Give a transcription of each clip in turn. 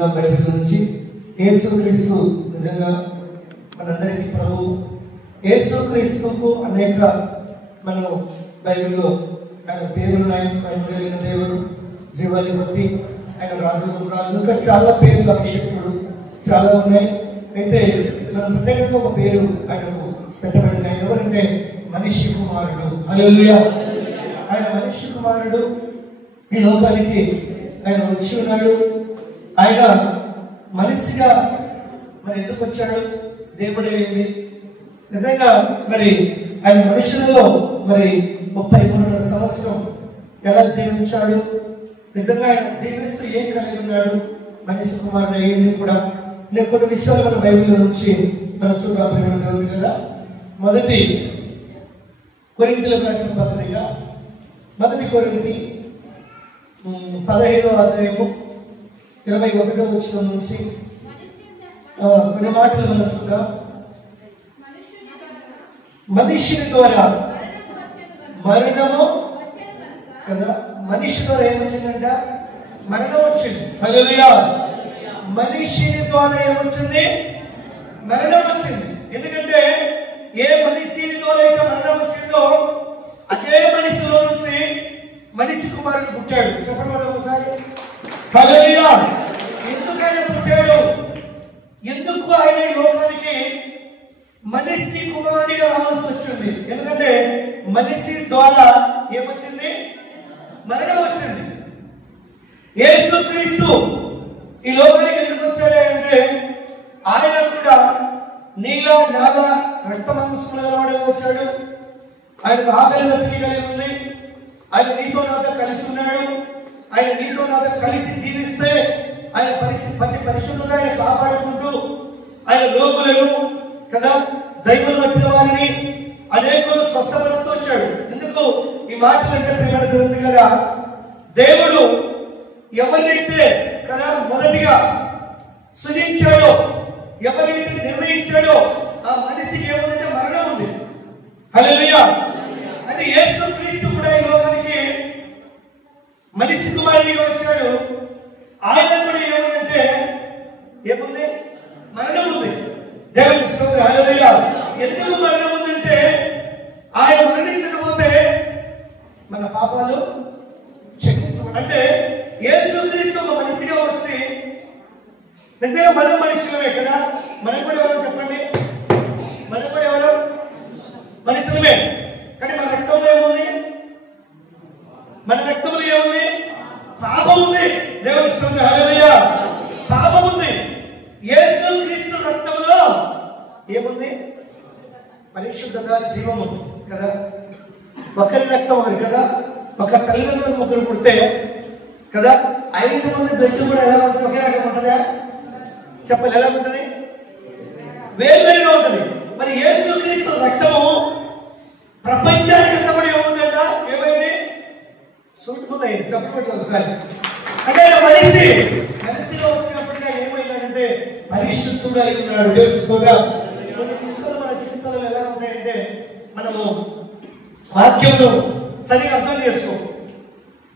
చదువుదాం బైబిల్ నుంచి. యేసుక్రీస్తు నిజంగా మనందరికీ ప్రభువు. యేసుక్రీస్తుకు అనేక మనం బైబిల్లో ఆయన పేరున్నాయి. ఆయన కలిగిన దేవుడు, జీవాధిపతి, ఆయన రాజు, ఇంకా చాలా పేర్లు, అభిషేకుడు చాలా ఉన్నాయి. అయితే మనం ప్రత్యేకంగా ఒక పేరు ఆయనకు పెట్టబడింది. ఆయన ఎవరంటే మనిషి కుమారుడు. హల్లెలూయా. ఆయన మనిషి కుమారుడు. ఈ లోకానికి ఆయన వచ్చి ఉన్నాడు. ఆయన మనిషిగా మరి ఎందుకు వచ్చాడు? దేవుడే ఏంటి నిజంగా మరి ఆయన మనుషులలో మరి 33 సంవత్సరం ఎలా జీవించాడు? నిజంగా ఆయన జీవిస్తూ ఏం కలిగి ఉన్నాడు? మనిషి కుమారుడు అయ్యింది కూడా. నేను కొన్ని విషయాలు మన బైబిల్ నుంచి మనం చూడాలి కదా. మొదటి కొరింథీయులకు రాసిన పత్రిక, మొదటి కొరింథీ 15వ అధ్యాయము 21వ వచనం నుంచి కొన్ని మాటలు మనం చూద్దాం. మనిషిని ద్వారా మరణము కదా. మనిషి ద్వారా ఏమొచ్చిందంట? మరణం వచ్చింది. హల్లెలూయా. మనిషిని ద్వారా ఏమొచ్చింది? మరణం వచ్చింది. ఎందుకంటే ఏ మనిషి ద్వారా అయితే మరణం వచ్చిందో అదే మనిషిలో నుంచి మనిషి కుమారుడు పుట్టాడు. చెప్పండి ఒకసారి. హల్లెలూయా. ఎందుకు ఆయన పుట్టాడు? ఎందుకు ఆయన ఈ లోకానికి మనిషి కుమారుడిగా రావాల్సి వచ్చింది? ఎందుకంటే మనిషి ద్వారా ఏమొచ్చింది? మరణం వచ్చింది. యేసుక్రీస్తు ఈ లోకానికి ఎందుకు వచ్చాడు అంటే ఆయన కూడా నీల నాల రక్త మాంసముల గలవాడుగా వచ్చాడు. ఆయనకు ఆకలి దప్పిక కలిగి ఉంది. ఆయన నీతో నాతో కలిసి ఉన్నాడు. ఆయన నీతో నాతో కలిసి జీవిస్తే ఆయన ప్రతి పరిశుద్ధంగా ఆయన కాపాడుకుంటూ ఆయన రోగులను కదా, దైవం పట్టిన వారిని అనేకులు స్వస్థపరుస్తూ వచ్చాడు. ఎందుకు ఈ మాటలు అంటే ప్రియమైన దేవుని గారా, దేవుడు ఎవరినైతే కదా మొదటిగా సృజించాడో, ఎవరైతే నిర్ణయించాడో ఆ మనిషికి ఏముందంటే మరణం ఉంది. హల్లెలూయా. అది యేసుక్రీస్తు కూడా ఈ లోకానికి మనిషి కుమారుడిగా వచ్చాడు. ఆయన కూడా ఏముందంటే ఏముంది? మరణం ఉంది. దేవుని స్తోత్రం. హల్లెలూయా. ఎందుకు మరణం ఉందంటే ఆయన మరణించకపోతే మన పాపాలు క్షమించబడి. అంటే యేసుక్రీస్తు ఒక మనిషిగా వచ్చి నిజంగా మనం మనుషులమే కదా. మనం కూడా ఎవరు చెప్పండి? మనం కూడా ఎవరు? మనుషులమే. కానీ మన రక్తంలో ఏముంది? మన రక్తంలో ఏముంది? పాపం ఉంది. దేవుని స్తోత్రం. హల్లెలూయా. పాపం ఉంది. యేసుక్రీస్తు రక్తంలో ఏముంది? పరిశుద్ధత, జీవము కదా. ఒకరి రక్తం ఒకరి కదా. ఒక తల్లిదండ్రులు ముగ్గురు పుడితే కదా 5 మంది బ్లడ్ కూడా ఎలా ఉంటుంది? ఒకే రకం ఉంటుందా? చెప్పాలి. ఎలా ఉంటుంది? వేరువేరుగా ఉంటుంది. మరి యేసుక్రీస్తు రక్తము ప్రపంచానికి అంతా కూడా ఏముందంట? ఏమైంది? సూటిపోయింది. చెప్పండి ఒకసారి. అంటే మనిషిలో వచ్చినప్పటిగా ఏమైందంటే పరిశుద్ధుడు అయి ఉన్నాడు. దేవుని స్తోత్రం. కొన్ని విషయాలు మన జీవితంలో ఎలా ఉంటాయంటే మనము వాక్యంలో సరిగా అర్థం చేసుకో,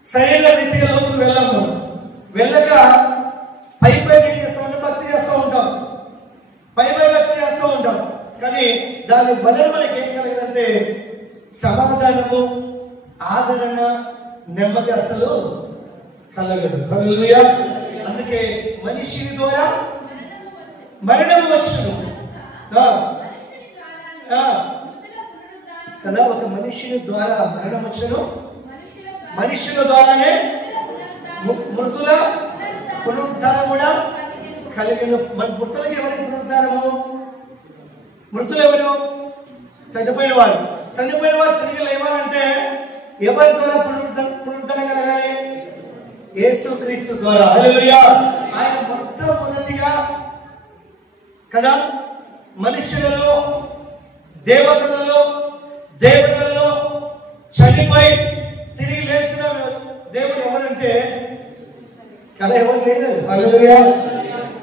సరైన రీతిగా లోతుకు వెళ్ళాము. వెళ్ళక పై ఏం చేస్తామంటే భక్తి చేస్తూ ఉంటాం, పై భక్తి చేస్తూ ఉంటాం. కానీ దాని వలన మనకి ఏం కలగదంటే సమాధానము, ఆదరణ, నెమ్మది అసలు కలగదు. హల్లెలూయా. అందుకే మనిషి ద్వారా మరణం వచ్చును కదా. ఒక మనిషిని ద్వారా మరణం వచ్చును. మనుషుల ద్వారానే మృతుల పునరుద్ధానం కూడా కలిగిన. మన మృతులకి ఎవరికి పునరుద్ధానము? మృతులు ఎవరు? చనిపోయిన వారు. చనిపోయిన వారు తిరిగి లేవాలంటే ఎవరి ద్వారా పునరుద్ధానం కలగాలి? యేసుక్రీస్తు ద్వారా. హల్లెలూయా. ఆయన మొట్టమొదటిగా కదా మనుషులలో, దేవతలలో, దేవులలో చనిపోయి తిరిగి లేచిన దేవుడు ఎవరంటే కదా ఎవరు లేదు. హల్లెలూయా.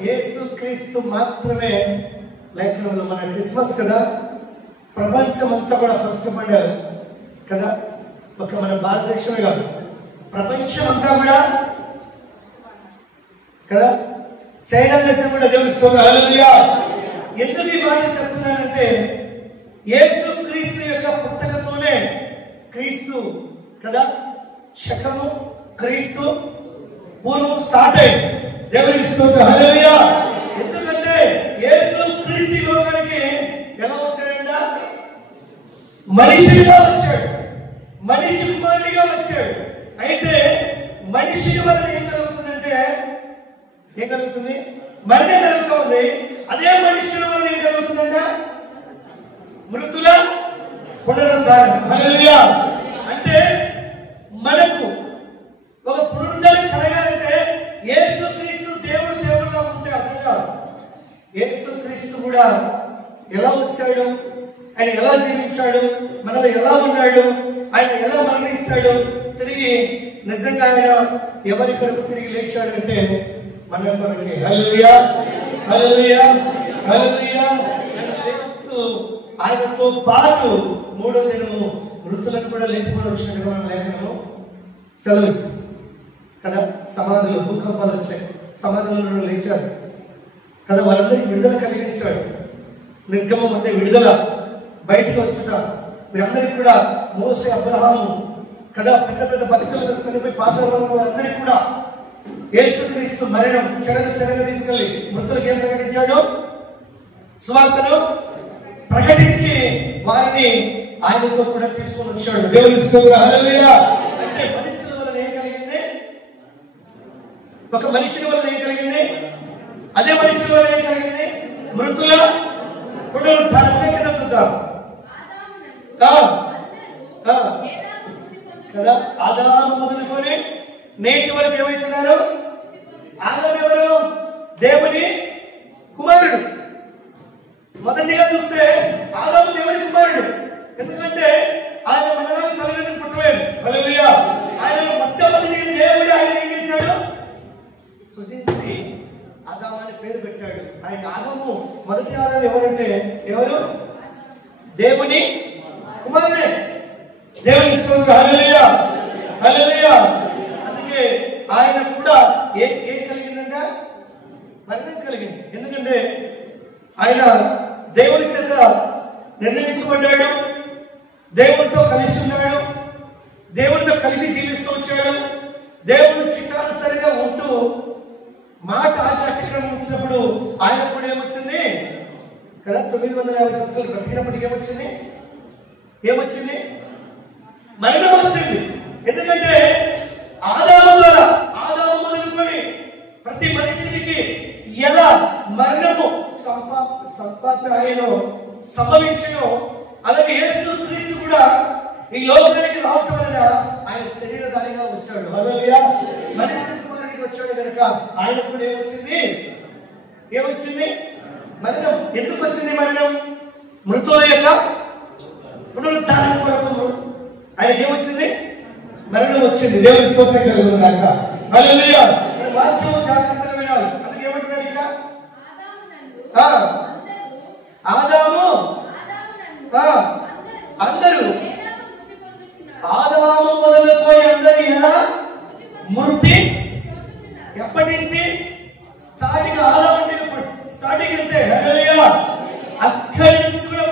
యేసుక్రీస్తు మాత్రమే. లేఖనంలో మన క్రిస్మస్ కదా, ప్రపంచం అంతా కూడా కష్టపడ్డారు కదా. ఒక మన భారతదేశమే కాదు, ప్రపంచం అంతా కూడా కదా చైనా దేశం కూడా దేవుని స్తోత్రం. హల్లెలూయా. ఎందుకు ఈ మాటలు చెప్తున్నానంటే యేసు క్రీస్తు యొక్క పుట్టకతోనే క్రీస్తు కదా శకము క్రీస్తు పూర్వం స్టార్ట్ అయింది. దేవునికి స్తోత్రం. హల్లెలూయా. ఎందుకంటే యేసు క్రీస్తు లోకానికి ఎలా వచ్చాడంట? మనిషిగా వచ్చాడు, మనిషి కుమారుడిగా వచ్చాడు. అయితే మనిషి వలన ఏం కలుగుతుందంటే ఏం కలుగుతుంది? మరణం కలుగుతుంది. అదే మనుషుల వల్ల ఏం కలుగుతుందంట? మృతుల పునరుద్ధానం. హల్లెలూయా. అంటే మనకు ఒక పునరుద్ధానం కలగాలంటే యేసుక్రీస్తు దేవుడుగా ఉంటే అర్థం కాదు. యేసుక్రీస్తు కూడా ఎలా వచ్చాడు, ఆయన ఎలా జీవించాడు, మనలో ఎలా ఉన్నాడు, ఆయన ఎలా మరణించాడు, తిరిగి నిజంగా ఆయన ఎవరి కొరకు తిరిగి లేచాడు అంటే మన కొరకే. హల్లెలూయా. హల్లెలూయా. హల్లెలూయా. ఆయనతో పాటు మూడో దినము మృతులను కూడా లేపుకొని వచ్చినట్టుగా మనం లేఖనము సెలవిస్తాం కదా. సమాధులు భూకంపాలు వచ్చాయి, సమాధులను లేచారు కదా. వాళ్ళందరికీ విడుదల కలిగించాడు. నిర్గమం అంటే విడుదల, బయటకు వచ్చుట. వీరందరికీ కూడా మోసే, అబ్రహాము కదా, పెద్ద పెద్ద భక్తులు చనిపోయి పాత్రలో ఉన్న వారందరికీ కూడా యేసుక్రీస్తు మరణం చెరగా తీసుకెళ్లి మృతులకు ఏం ప్రకటించాడు? సువార్తను ప్రకటించి వారిని ఆయనతో కూడా తీసుకొని వచ్చాడు. దేవునికి స్తోత్రం. హల్లెలూయా. అంటే మనుషుల వలన ఏం కలిగింది? ఒక మనిషిని వలన ఏం కలిగింది? అదే మనుషుల వలన ఏం కలిగింది? మృతుల పునరుద్ధానం. కింద చూద్దాం కదా. ఆదాము మొదలుకొని నేటి వరకు ఏమైతున్నారు? ఆదాము ఎవరు? దేవుని కుమారుడు. మొదటిగా చూస్తే ఆదాము దేవుని కుమారుడు. ఎందుకంటే ఆయన మనలో తల్లిదండ్రులు పుట్టలేదు. హల్లెలూయా. ఆయన మొట్టమొదటి దేవుడు ఆయన ఏం చేశాడు? సృజించి ఆదాము అని పేరు పెట్టాడు. ఆయన ఆదాము మొదటి ఆదాము ఎవరంటే ఎవరు? దేవుని కుమారుడే. దేవుని స్తోత్రం. హల్లెలూయా. హల్లెలూయా. అందుకే ఆయన కూడా ఏం కలిగిందంట? మరణం కలిగింది. ఎందుకంటే ఆయన దేవుని చేత నిర్ణయించబడ్డాడు, దేవునితో కలిసి ఉన్నాడు, దేవునితో కలిసి జీవిస్తూ వచ్చాడు. దేవుని చిత్తానుసారంగా ఉంటూ మాట ఆచరించినప్పుడు ఆయన కూడా ఏమొచ్చింది కదా. 950 సంవత్సరాలు బ్రతికినప్పటికీ ఏమొచ్చింది? మరణం వచ్చింది. ఎందుకంటే ఆదాము ద్వారా, ఆదాము మొదలుకొని ప్రతి మనిషికి ఎలా మరణము సంభవించినో అలాగే యేసు క్రీస్తు కూడా ఈ లోకానికి రావటం వలన ఆయన శరీరధారిగా వచ్చాడు. హల్లెలూయా. మనిషి కుమారుడికి వచ్చాడు కనుక ఆయన కూడా ఏమొచ్చింది? మరణం. ఎందుకు వచ్చింది మరణం? మృతుల యొక్క పునరుద్ధానం కొరకు ఆయనకి ఏమొచ్చింది? మరణం వచ్చింది. దేవుని స్తోత్రం కలుగును గాక. హల్లెలూయా. వాక్యం జాగ్రత్తగా వినాలి. అందుకే ఏమంటున్నాడు ఇక్కడ? ఆదాము అందరూ, ఆదాము మొదలుకొని అందరూ ఎలా మృతి? ఎప్పటి నుంచి? స్టార్టింగ్ ఆదాము అంటే స్టార్టింగ్ అంతే. హల్లెలూయా. అక్కడి నుంచి కూడా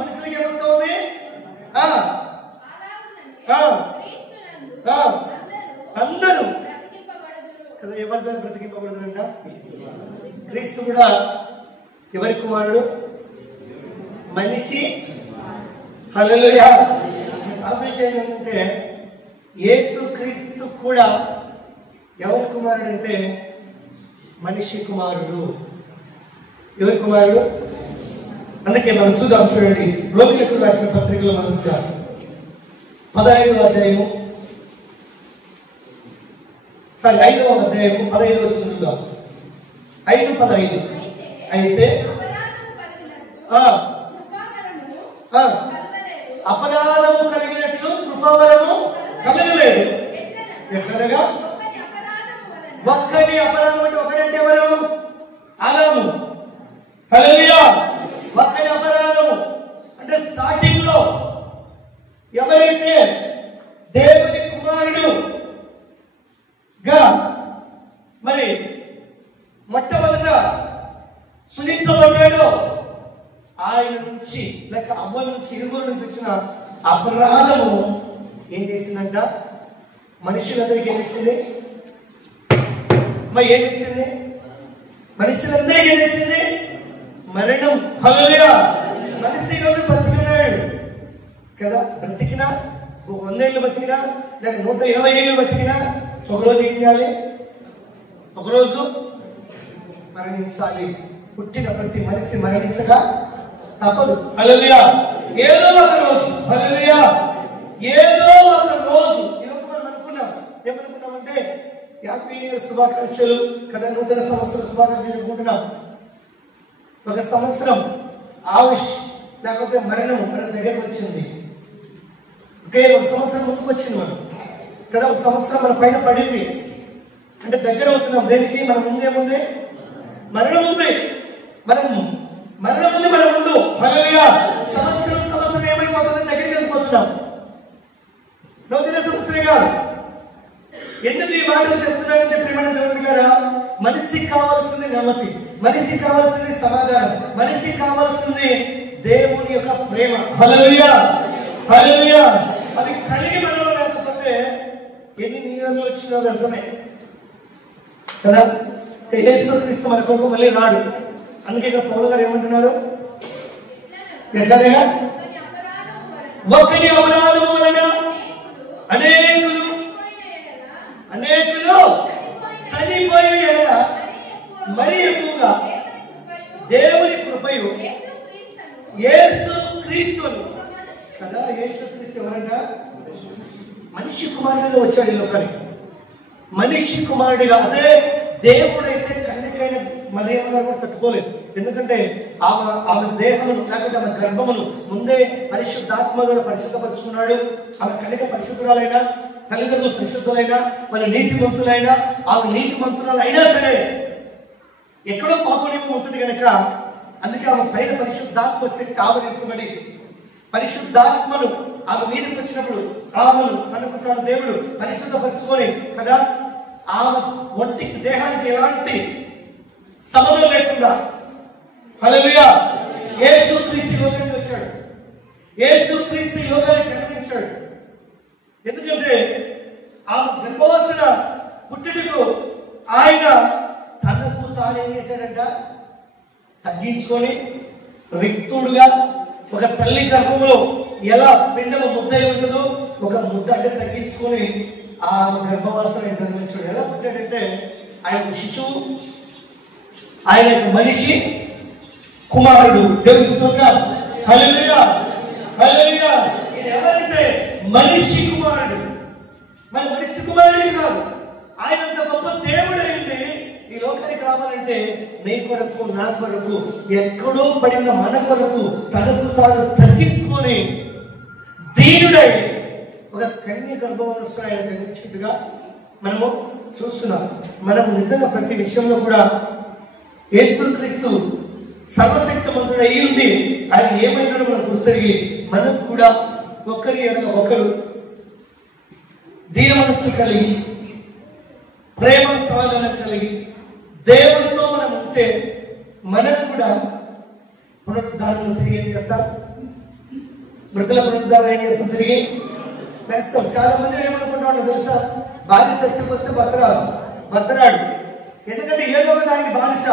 మనుషులకి ఏమొస్తుంది? అందరూ కదా. ఎవరి ద్వారా బ్రతికింపబడదురంట? క్రీస్తు కూడా ఎవరి కుమారుడు? మనిషి. హల్లెలూయా. టాపిక్ ఏంటంటే యేసు క్రీస్తు కూడా ఎవరి కుమారుడు అంటే మనిషి కుమారుడు. ఎవరి కుమారుడు? అందుకే మనం చూద్దాం. చూడండి, రోమిలకు రాసిన పత్రికలో మనం చూద్దాం. 15వ అధ్యాయము 5వ అధ్యాయము 15వ వచనం చూద్దాం. 5:15. అయితే అపరాధము కలిగినట్లు కృపావరము కలగలేదు. ఎట్లనగా ఒక్కటి అపరాధం అంటే ఒకటంటే ఎవరు? ఆదాము. హల్లెలూయా. ఒక్కటి అపరాధము అంటే స్టార్టింగ్ లో ఎవరైతే దేవుని కుమారుడుగా మరి మొట్టమొదట తప్పించబడ్డాడో ఆయన నుంచి లేక అవ్వ నుంచి ఇరుగురు నుంచి వచ్చిన అపరాధము ఏం చేసిందంట? మనుషులందరికీ ఏం తెచ్చింది? ఏం తెచ్చింది? మనుషులందరికీ ఏం తెచ్చింది? మరణం. హల్లెలూయా. మనిషి ఈరోజు బతికినాడు కదా, బ్రతికినా 100 ఏళ్ళు బతికినా లేక 120 ఏళ్ళు బతికినా ఒకరోజు ఏం చేయాలి? ఒకరోజు మరణించాలి. పుట్టిన ప్రతి మనిషి మరణించగా తప్పదు. హల్లెలూయా. ఏదో ఒక రోజు, హల్లెలూయా, ఏదో ఒక రోజు. ఈరోజు మనం అనుకున్నాం, ఏమనుకున్నామంటే హ్యాపీ న్యూ ఇయర్ శుభాకాంక్షలు కదా, నూతన సంవత్సర శుభాకాంక్షలు అనుకుంటున్నాం. ఒక సంవత్సరం ఆయుష్ లేకపోతే మరణం మన దగ్గరకు వచ్చింది. ఒకే ఒక సంవత్సరం ముందుకు వచ్చింది మనం కదా, ఒక సంవత్సరం మన పైన పడింది అంటే దగ్గర అవుతున్నాం. దేనికి? మన ముందేముంది? మరణం ఉంది. మరణం ఉంది మన ముందు. హల్లెలూయా. సంవత్సరం ఏమైపోతుంది? దగ్గరికి వెళ్ళిపోతున్నాం. నూతన సంవత్సరం కాదు. ఎందుకు ఈ మాటలు చెప్తున్నానంటే ప్రియమైన దేవుని బిడ్డలారా, మనిషికి కావాల్సింది నెమ్మది, మనిషికి కావాల్సింది సమాధానం, మనిషికి కావాల్సింది దేవుని యొక్క ప్రేమ. హల్లెలూయా. హల్లెలూయా. అది కలిగి మనలో లేకపోతే ఎన్ని నియమాలు వచ్చినా వ్యర్థమే కదా. యేసుక్రీస్తు మన కొరకు మళ్ళీ రాడు. అందుకే ఇక్కడ పౌలు గారు ఏమంటున్నారు? ఎట్లాగా? ఒకరి అపరాధం వలన అనేకులు చనిపోయిన ఎడల మరి ఎక్కువగా దేవుని కృపయు యేసుక్రీస్తును కదా. యేసుక్రీస్తు ఎవరంట? మనిషి కుమారుడిగా వచ్చాడు ఈ లోకానికి. మనిషి కుమారుడిగా. అదే దేవుడైతే కన్యకైన మరియమ్మ గారు కూడా తట్టుకోలేదు. ఎందుకంటే ఆమె దేహమును లేకపోతే ఆమె గర్భమును ముందే పరిశుద్ధాత్మ గారు పరిశుద్ధపరుచుకున్నాడు. ఆమె కన్యక పరిశుద్ధురాలైనా, తల్లిదండ్రులు పరిశుద్ధులైనా, వాళ్ళ నీతిమంతులైనా, ఆమె నీతిమంతురాలు అయినా సరే ఎక్కడో పాపనియమం ఉంటుంది కనుక అందుకే ఆమె పైన పరిశుద్ధాత్మ శక్తి ఆవరించబడి పరిశుద్ధాత్మను ఆమె మీదకి వచ్చినప్పుడు ఆమెను తనకు తాను దేవుడు పరిశుద్ధపరచుకొని కదా, ఆమె ఒంటికి దేహానికి ఎలాంటి సమయం లేకుండా హల్లెలూయా యేసుక్రీస్తు లోకానికి వచ్చాడు. యేసుక్రీస్తు లోకానికి జన్మించాడు. ఎందుకంటే ఆ గర్భవాసన పుట్టుటకు ఆయన తనకు తానేం చేశాడంట? తగ్గించుకొని రిక్తుడుగా ఒక తల్లి గర్భంలో ఎలా పిండము ముద్ద ఉంటుందో ఒక ముద్ద అంటే తగ్గించుకొని ఆ గర్భవాసన జన్మించాడు. ఎలా పుట్టాడంటే ఆయన శిశువు, ఆయన మనిషి కుమారుడు. దేవుని స్తోత్రం. హల్లెలూయా. హల్లెలూయా. ఇది ఎవరంటే మనిషి కుమారుడు. మరి మనిషి కుమారుడు కాదు, ఆయన అంత గొప్ప దేవుడు అయింది. ఈ లోకానికి రావాలంటే నీ కొరకు నా కొరకు ఎక్కడో పడిన మన కొరకు తనకు తాను తగ్గించుకొని దీనుడై ఒక కన్య గర్భవస్థ ఆయన జన్మించినట్టుగా మనము చూస్తున్నాం. మనం నిజంగా ప్రతి విషయంలో కూడా యేసుక్రీస్తు సర్వశక్తిమంతుడు అయి ఉంది. ఆయన ఏమైనా మనం గుర్తిరిగి మనకు కూడా ఒకరి ఎడల ఒకరు దీన మనస్సు కలిగి ప్రేమ సమాధానం కలిగి దేవుడితో మనం ఉంటే మనకు కూడా పునరుద్ధానంలో తిరిగి ఏం చేస్తాం? మృతుల పునరుద్ధానం ఏం చేస్తాం? తిరిగి వేస్తాం. చాలా మంది ఏమనుకుంటున్నాడు తెలుసా? భార్య చర్చకు వస్తే భర్తరాడు. ఎందుకంటే ఏదో ఒక దానికి బానిస.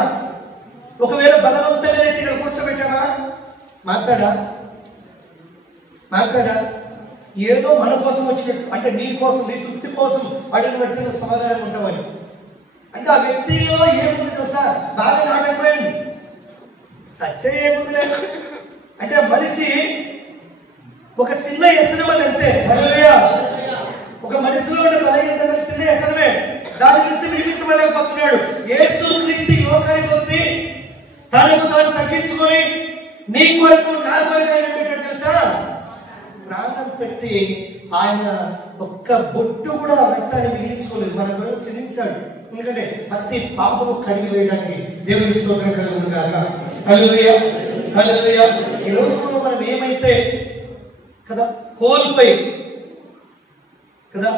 ఒకవేళ బలవంతంగా తెచ్చి ఇక్కడ కూర్చోబెట్టామా మాట్లాడా? ఏదో మన కోసం వచ్చినట్టు, అంటే నీ కోసం, నీ తృప్తి కోసం అడుగు పెడితే నువ్వు సమాధానం ఉంటావని. అంటే ఆ వ్యక్తిలో ఏముంది తెలుసా? బాగా నాటకపోయింది. సత్య ఏముంది లేదు. అంటే మనిషి ఒక చిన్న వ్యసనం అని అంతే. హల్లెలూయా. ఒక మనిషిలో ఉన్న బలహీనత చిన్న వ్యసనమే. దాని నుంచి విడిపించబడలేకపోతున్నాడు. యేసుక్రీస్తు లోకానికి వచ్చి తనకు తాను తగ్గించుకొని నీ కొరకు నా కొరకు ఆయన పెట్టాడు తెలుసా? ప్రాణం పెట్టి ఆయన ఒక్క బొట్టు కూడా రక్తాన్ని మిగిలించుకోలేదు. మన కొరకు చెల్లించాడు. ఎందుకంటే ప్రతి పాపము కడిగి వేయడానికి దేవుని స్తోత్రం కలుగును గాక. హల్లెలూయా. హల్లెలూయా. ఈ లోకంలో మనం ఏమైతే కదా కోల్పోయి కదా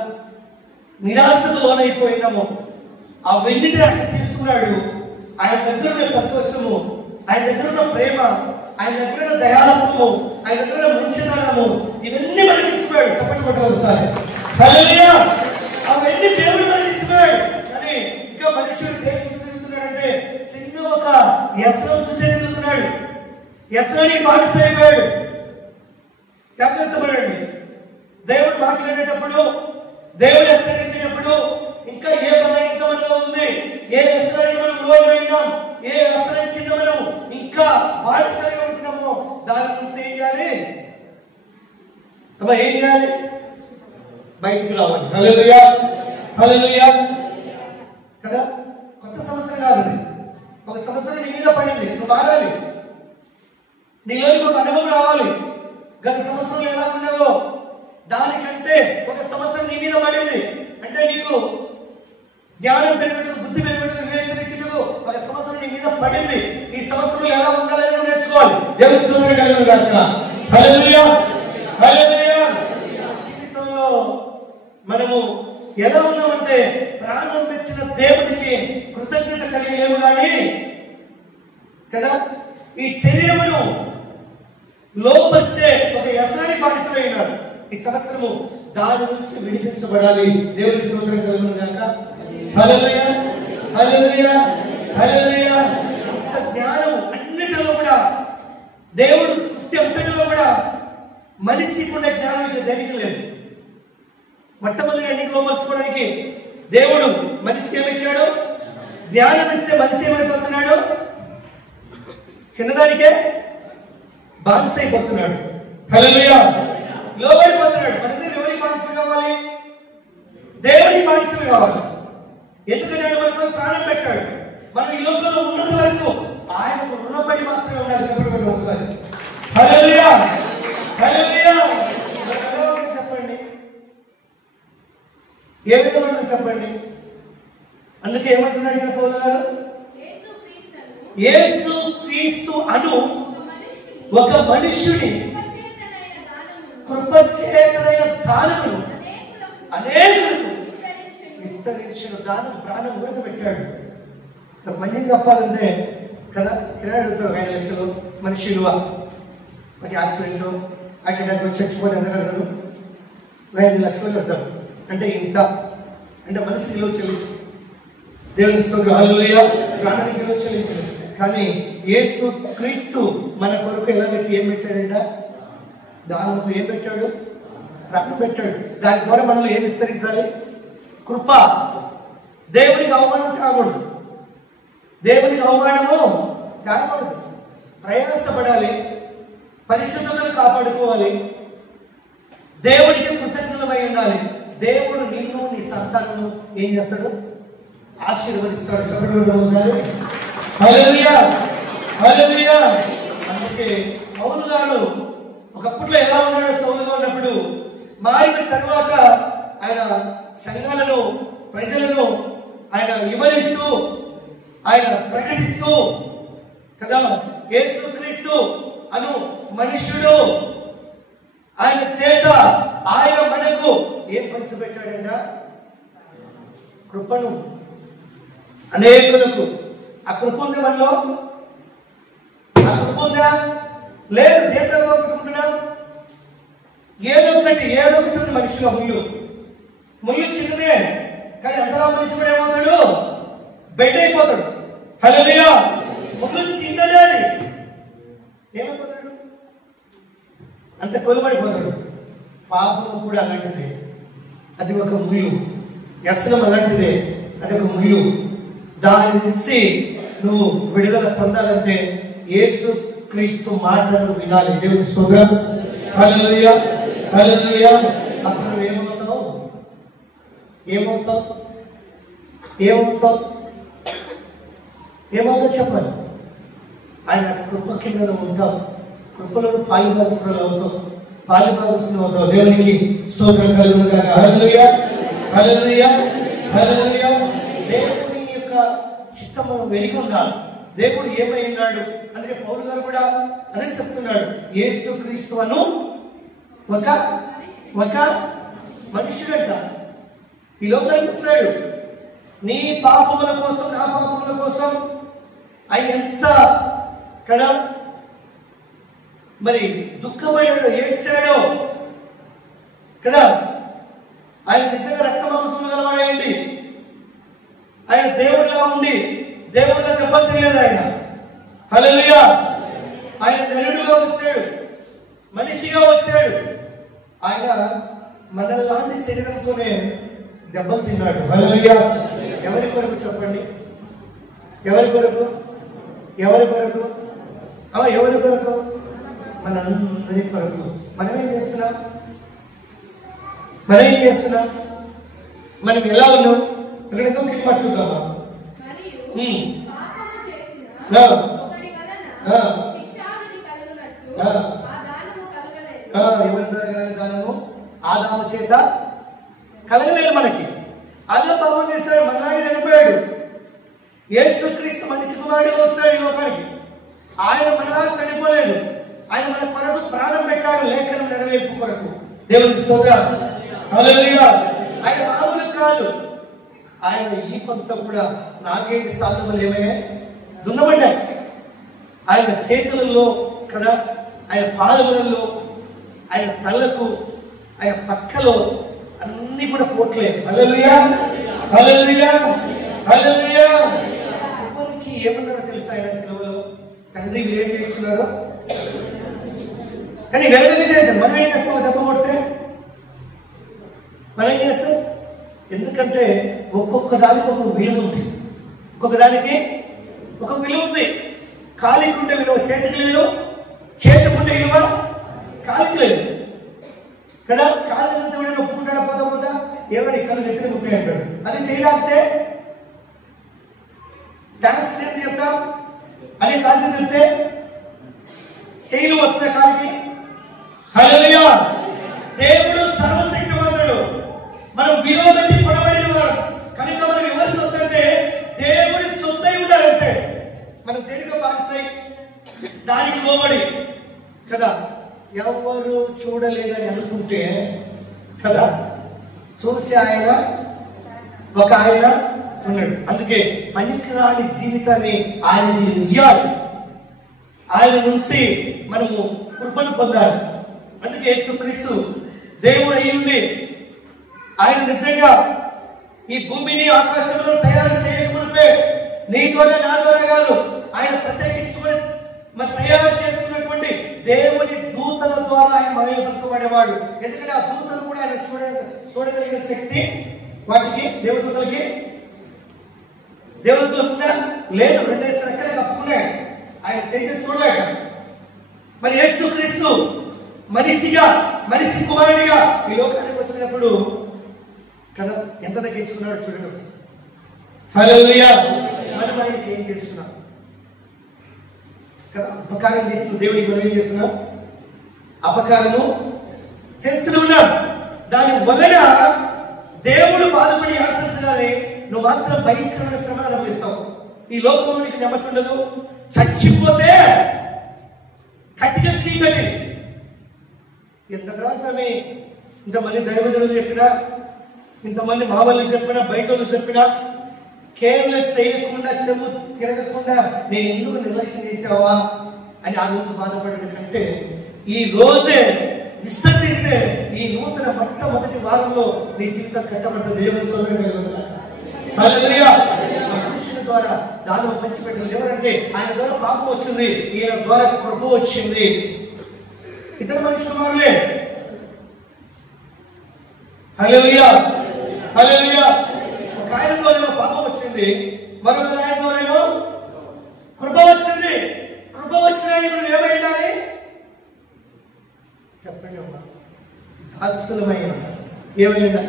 నిరాశకు లోనైపోయినామో ఆ వెన్నిటి ఆయన తీసుకున్నాడు. ఆయన దగ్గర ఉన్న సంతోషము ఆయన దగ్గర ఉన్న ప్రేమ, ఆయన దగ్గర ఉన్న దయాలత్వము, ఆయన దగ్గర ఉన్న మంచితనము, ఇవన్నీ మనకి ఇచ్చిపోయాడు. చెప్పండి ఒకసారి హల్లెలూయా. అవన్నీ దేవుడు మనకి ఇచ్చిపోయాడు. కానీ ఇంకా మనుషుడు దేవుడు చుట్టూ తిరుగుతున్నాడంటే చిన్న ఒక వ్యసనం చుట్టూ తిరుగుతున్నాడు. వ్యసనానికి బానిస అయిపోయాడు. జాగ్రత్త పడండి. దేవుడు మాట్లాడేటప్పుడు, దేవుడు హెచ్చరించేటప్పుడు ఇంకా ఏ బలహీనత మనలో ఉంది, ఏ వ్యసనానికి మనం లోనైనాం, ఏ వ్యసనం కింద మనం ఇంకా బానిసగా ఉంటున్నామో దాని గురించి ఏం చేయాలి? ఏం చేయాలి? బయటికి రావాలి. హల్లెలూయా, హల్లెలూయా కదా. కొత్త సంవత్సరం కాదు అది. ఒక సంవత్సరం నీ మీద పడింది, నువ్వు మారాలి. నీలోనికి ఒక అనుభవం రావాలి. గత సంవత్సరం ఎలా ఉన్నావో దానికంటే ఒక సంవత్సరం నీ మీద పడింది అంటే నీకు జ్ఞానం పెరుగుటకు, బుద్ధి పెరుగుటకు, వివేచన ఇచ్చుటకు ఒక సంవత్సరం నీ మీద పడింది. ఈ సంవత్సరం ఎలా ఉండాలని నేర్చుకోవాలి. దేవుని స్తోత్రం కలుగును గాక. హల్లెలూయా, హల్లెలూయా. జీవితంలో మనము ఎలా ఉన్నామంటే ప్రాణం పెట్టిన దేవుడికి కృతజ్ఞత కలిగి లేము కానీ కదా, ఈ శరీరమును లోపరిచే ఒక వ్యసనానికి బానిసలై ఉన్నారు. ఈ సంవత్సరము దాని నుంచి విడిపించబడాలి. దేవుని స్తోత్రం కలుగును గాక. హల్లెలూయా, హల్లెలూయా, హల్లెలూయా. అంత జ్ఞానం అన్నిటిలో కూడా, దేవుడు సృష్టి అంతటిలో కూడా మనిషికి ఉండే జ్ఞానం ఇక దేనికి లేదు. మొట్టమొదటి అన్నింటిలో మర్చుకోవడానికి దేవుడు మనిషికి ఏమిచ్చాడు? జ్ఞానం ఇచ్చే మనిషి ఏమైపోతున్నాడు? చిన్నదానికే బానిస అయిపోతున్నాడు. హల్లెలూయా, లోబడిపోతున్నాడు. మనకి ఎవరికి బానిసలు కావాలి? దేవునికి బానిసలు కావాలి. ఎందుకంటే ఆయన మనకు ప్రాణం పెట్టాడు. మనం ఈ లోకంలో ఉన్నంత వరకు ఆయనకు రుణపడి మాత్రమే ఉండాలి. చెప్పండి ఒకసారి హల్లెలూయా, హల్లెలూయా. చెప్పండి ఏ విధంగా చెప్పండి. అందుకే ఏమంటున్నాడు ఇక్కడ పౌలు గారు? యేసు క్రీస్తు అను ఒక మనుష్యుని కృపచేతనైన దానమును అనేకులకు విస్తరించిన దానం ప్రాణం ఉడకబెట్టాడు. మంచిగా చెప్పాలంటే కదా, కిరాయి అడుగుతారు 5 లక్షలు మనిషి విలువ. మనకి యాక్సిడెంట్ అక్కడ చచ్చిపోతే ఎంత కడతారు? 5 లక్షలు కడతారు. అంటే ఇంత అంటే మనిషి విలువ చెల్లించు. దేవుని స్తోత్రం హల్లెలూయా. ప్రాణానికి విలువ చెల్లించలేదు. కానీ యేసు క్రీస్తు మన కొరకు ఎలా పెట్టి ఏం పెట్టాడంట? దానితో ఏం పెట్టాడు? ప్రాణం పెట్టాడు. దాని ద్వారా మనలో ఏం విస్తరించాలి? కృప. దేవునికి అవమానం కాకూడదు. దేవునికి అవమానము కాకూడదు. ప్రయాసపడాలి, పరిశుద్ధతను కాపాడుకోవాలి, దేవుడికి కృతజ్ఞతమై ఉండాలి. దేవుడు నిన్ను, నీ సంతానము ఏం చేస్తాడు? ఆశీర్వదిస్తాడు. చెప్పండి హల్లెలూయా, హల్లెలూయా. అందుకే పౌలు గారు ఒకప్పుడులో ఎలా ఉన్నాడో సౌలుగా ఉన్నప్పుడు మారిన తర్వాత ఆయన సంఘాలను, ప్రజలను ఆయన వివరిస్తూ, ఆయన ప్రకటిస్తూ కదా, యేసుక్రీస్తు అను మనుష్యుడు ఆయన చేత ఆయన మనకు ఏం పంచిపెట్టాడంట? కృపను అనేకులకు. ఆ కృప ఉంది మనలో? ఆ కృప ఉందా? లేదు. దేంతో పెట్టుకుంటున్నాం? ఏదో ఒకటి మనిషిలో ముళ్ళు చిన్నదే, కానీ అంతలా మనిషి కూడా ఏమవుతాడు? బెడ్ అయిపోతాడు. హల్లెలూయా. ముళ్ళు చిన్నదే, అది ఏమైపోతాడు? అంత కొలుబడిపోతాడు. పాపము కూడా అలాంటిదే, అది ఒక ముళ్ళు. వ్యసనం అలాంటిదే, అది ఒక ముళ్ళు. దాని నుంచి నువ్వు విడుదల పొందాలంటే యేసు క్రీస్తు మాటలు వినాలి. దేవుని స్తోత్రం హల్లెలూయా, హల్లెలూయా. అప్పుడు నువ్వు ఏమవుతావు? చెప్పాలి. ఆయన కృప కింద ఉంటావు. కృపలో పాలిభాగస్తులు అవుతావు. దేవునికి స్తోత్రం కలుగును గాక. హల్లెలూయా, హల్లెలూయా, హల్లెలూయా. దేవుని యొక్క చిత్తము వెలిగి ఉండాలి. దేవుడు ఏమై ఉన్నాడు? అందుకే పౌలు గారు కూడా అదే చెప్తున్నాడు. యేసు క్రీస్తు అను ఒక మనుష్యుడంట ఈ లోకానికి వచ్చాడు. నీ పాపముల కోసం, నా పాపముల కోసం ఆయన ఎంత కదా. మరి దుఃఖపడ్డాడో, ఏడ్చాడో కదా. ఆయన నిజంగా రక్త మాంసములు గలవాడేంటి, ఆయన దేవుడిలా ఉండి దేవుడిలా దెబ్బలు తినలేదు ఆయన. హల్లెలూయా. ఆయన నరుడుగా వచ్చాడు, మనిషిగా వచ్చాడు. ఆయన మనలాంటి శరీరంతోనే దెబ్బలు తిన్నాడు. హల్లెలూయా. ఎవరి కొరకు చెప్పండి, ఎవరి కొరకు, ఎవరి కొరకు, ఎవరి కొరకు? మనందరి కొరకు. మనం ఏం చేస్తున్నాం, మనం ఎలా ఉన్నాం? ఇక్కడ ఇంకో మాట చూద్దామా? దానము ఆదాము చేత కలగలేదు మనకి. ఆదాము పాపం చేశాడు, మనలాగే చనిపోయాడు. యేసుక్రీస్తు మనిషి కుమారుడిగా వచ్చాడు ఈ లోకానికి. ఆయన మనలా చనిపోలేదు, ఆయన మన కొరకు ప్రాణం పెట్టాడు, లేఖనం నెరవేర్పు కొరకు. దేవుని స్తోత్రం. హల్లెలూయా. ఆయన మామూలు కాదు, ఆయన ఈ కొంత కూడా నాగేటి సాల్వలు ఏమయ్యాయి, దున్నబడ్డాయి. ఆయన చేతులలో కదా, ఆయన పాదములలో, ఆయన తలకు, ఆయన పక్కలో అన్ని కూడా పోట్లే. హల్లెలూయా, హల్లెలూయా, హల్లెలూయా. చివరికి ఏమన్నాడో తెలుసా ఆయన సిలువలో? తండ్రి ఏం చేస్తున్నారు కానీ వెలుగుగా చేశారు. మనం ఏం చేస్తాం? దెబ్బ కొడితే మనం ఏం చేస్తాం? ఎందుకంటే ఒక్కొక్క దానికి ఒక విలువ ఉంది, ఒక్కొక్క దానికి ఒక విలువ ఉంది. కాలికి ఉండే విలువ చేతికి లేదు, చేతికి ఉండే విలువ కాలికి లేదు కదా. కాలు ఉంటాడు, పోతా ఏమని కళ్ళు నెత్తిన ఉంటాయి అంటాడు. అది చేయలేకపోతే డాన్స్ చేసి చెప్తాం, అదే కాలు చెప్తే చేయలు వస్తుంది కాలికి. హల్లెలూయా. దేవుడు సర్వశక్తివంతుడు, మనం విలువ పెట్టి కొనబడిన వారు కనుక మనం ఎవరి సొత్తు అంటే దేవుడి సొత్తై ఉండాలంటే మనం దేనికో బానిసై దానికి లోబడి కదా. ఎవరు చూడలేదని అనుకుంటే కదా, చూసి ఆయన ఉన్నాడు. అందుకే పనికిరాని జీవితాన్ని ఆయన ఇయ్యాలి, ఆయన నుంచి మనము కృపను పొందాలి. అందుకే యేసుక్రీస్తు దేవుడు అయ్యుండి ఆయన నిజంగా ఈ భూమిని ఆకాశంలో తయారు చేయకముందే నీ ద్వారా నా ద్వారా కాదు, ఆయన ప్రత్యేకించుకొని తయారు చేసుకున్నటువంటి దేవుని దూతల ద్వారా ఆయన మహిమపరచబడేవాడు. ఎందుకంటే ఆ దూతలు కూడా ఆయన చూడగలిగిన శక్తి వాటికి దేవదూతలకు లేదు. 2 రెక్కలు కప్పుకున్నాడు, ఆయన తేజస్సు చూడలేక. మరి యేసుక్రీస్తు మనిషి కుమారుడిగా ఈ లోకానికి వచ్చినప్పుడు కదా ఎంత తగ్గించుకున్నాడు చూడండి. హల్లెలూయా. మనం ఆయనకి ఏం చేస్తున్నాం కదా, అపకారం చేస్తున్న దేవుడికి మనం ఏం చేస్తున్నాం? అపకారము చేస్తూనే ఉన్నాం. దాని వలన దేవుడు బాధపడి ఆచరించాలని నువ్వు మాత్రం భయంకరమైన శ్రమ అనుభవిస్తావు. ఈ లోకంలో నీకు నెమ్మది ఉండదు. చచ్చిపోతే కట్టిగా చీకటి. ఎంత ప్రాసమే, ఇంతమంది దైవజనులు చెప్పినా, ఇంతమంది మామూలు చెప్పినా, బయట చెప్పినా, కేర్లెస్ చేయకుండా, చెవు తిరగకుండా నేను ఎందుకు నిర్లక్ష్యం చేసావా అని ఆ రోజు బాధపడడం కంటే ఈ రోజే విశ్రమిస్తే ఈ నూతన మొట్టమొదటి వారంలో నీ జీవితం కట్టబడుతుంది. దేవుని కృష్ణుని ద్వారా దానిలో పంచిపెట్టింది ఎవరంటే ఆయన ద్వారా పాపం వచ్చింది, ఈయన ద్వారా కృప వచ్చింది. ఇద్దరు మనుషులు మారలే. హల్లెలూయా, హల్లెలూయా. ఒక ఆయన ద్వారా పాపం వచ్చింది, మరొక ఆయన ద్వారా కృప వచ్చింది. కృప వచ్చిన ఇప్పుడు ఏమై ఉండాలి చెప్పండి అమ్మా? దాసులమై ఉండాలి. ఏమైనా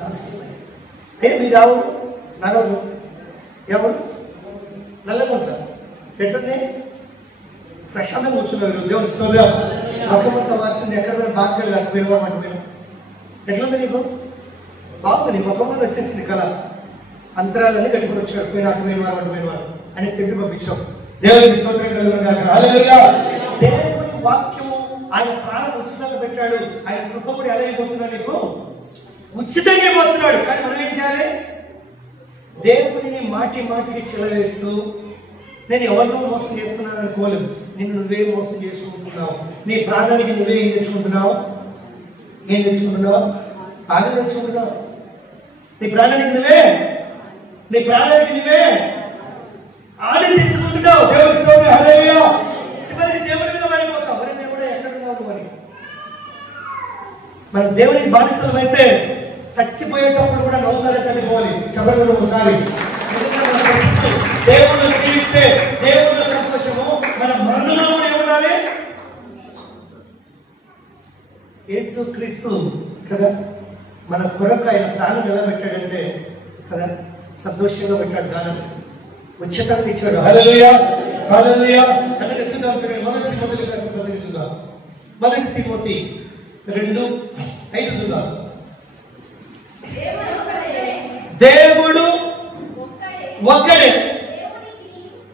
దాసులమై. మీరు ఎవరు? నగరు ఎవరు? నల్లగుంట. ఎట్టుంది? ప్రశాంతంగా కూర్చున్నారు. దేవుని స్తోత్రం. మొక్కమంత వాసింది ఎక్కడ బాగా పోయిన అంటుపోయినా ఎట్లుంది నీకు? బాగుంది, నీ ముఖంలో వచ్చేసింది కళ. అంతరాలన్నీ కట్టుకుని వచ్చాడు. పోయిన వారు అని చెప్పి పంపించాం. దేవునికి స్తోత్రం కలుగునుగాక. హల్లెలూయా. దేవుని వాక్యము ఆయన ప్రాణం ఉచితంగా పెట్టాడు. ఆయన కృప కూడా ఎలా అయిపోతున్నాడు? నీకు ఉచితంగా అయిపోతున్నాడు. కానీ మనం ఏం చేయాలి? దేవుడిని మాటికి చెలవేస్తూ నేను ఎవరినో మోసం చేస్తున్నాను అనుకోలేదు. నిన్ను నువ్వే మోసం చేసుకుంటున్నావు. నీ ప్రాణానికి నువ్వే ఏం తెచ్చుకుంటున్నావు? బాగా తెచ్చుకుంటున్నావు. నీ ప్రాణానికి నువ్వే ఆడి తెచ్చుకుంటున్నావు. దేవుడి స్తోత్రం, హల్లెలూయా. చివరికి దేవుడి మీద పడిపోతావు. మరి దేవుడు ఎక్కడున్నావు అని. మన దేవునికి బానిసలం అయితే చచ్చిపోయేటప్పుడు కూడా నవ్వుతారా చనిపోవాలి. చెప్పండి ఒకసారి. దేవుడు జీవిస్తే దేవుడు సంతోషము. మన మరణంలో కూడా ఏముండాలి? యేసు క్రీస్తు కదా మన కొరకు ఆయన ప్రాణం ఎలా పెట్టాడంటే కదా సంతోషంగా పెట్టాడు. దానం ఉచితంగా ఇచ్చాడు. హల్లెలూయా, హల్లెలూయా. అందుకే చూద్దాం చూడండి. మొదటి తిమోతి 2:5 చూద్దాం. దేవుడు ఒక్కడే,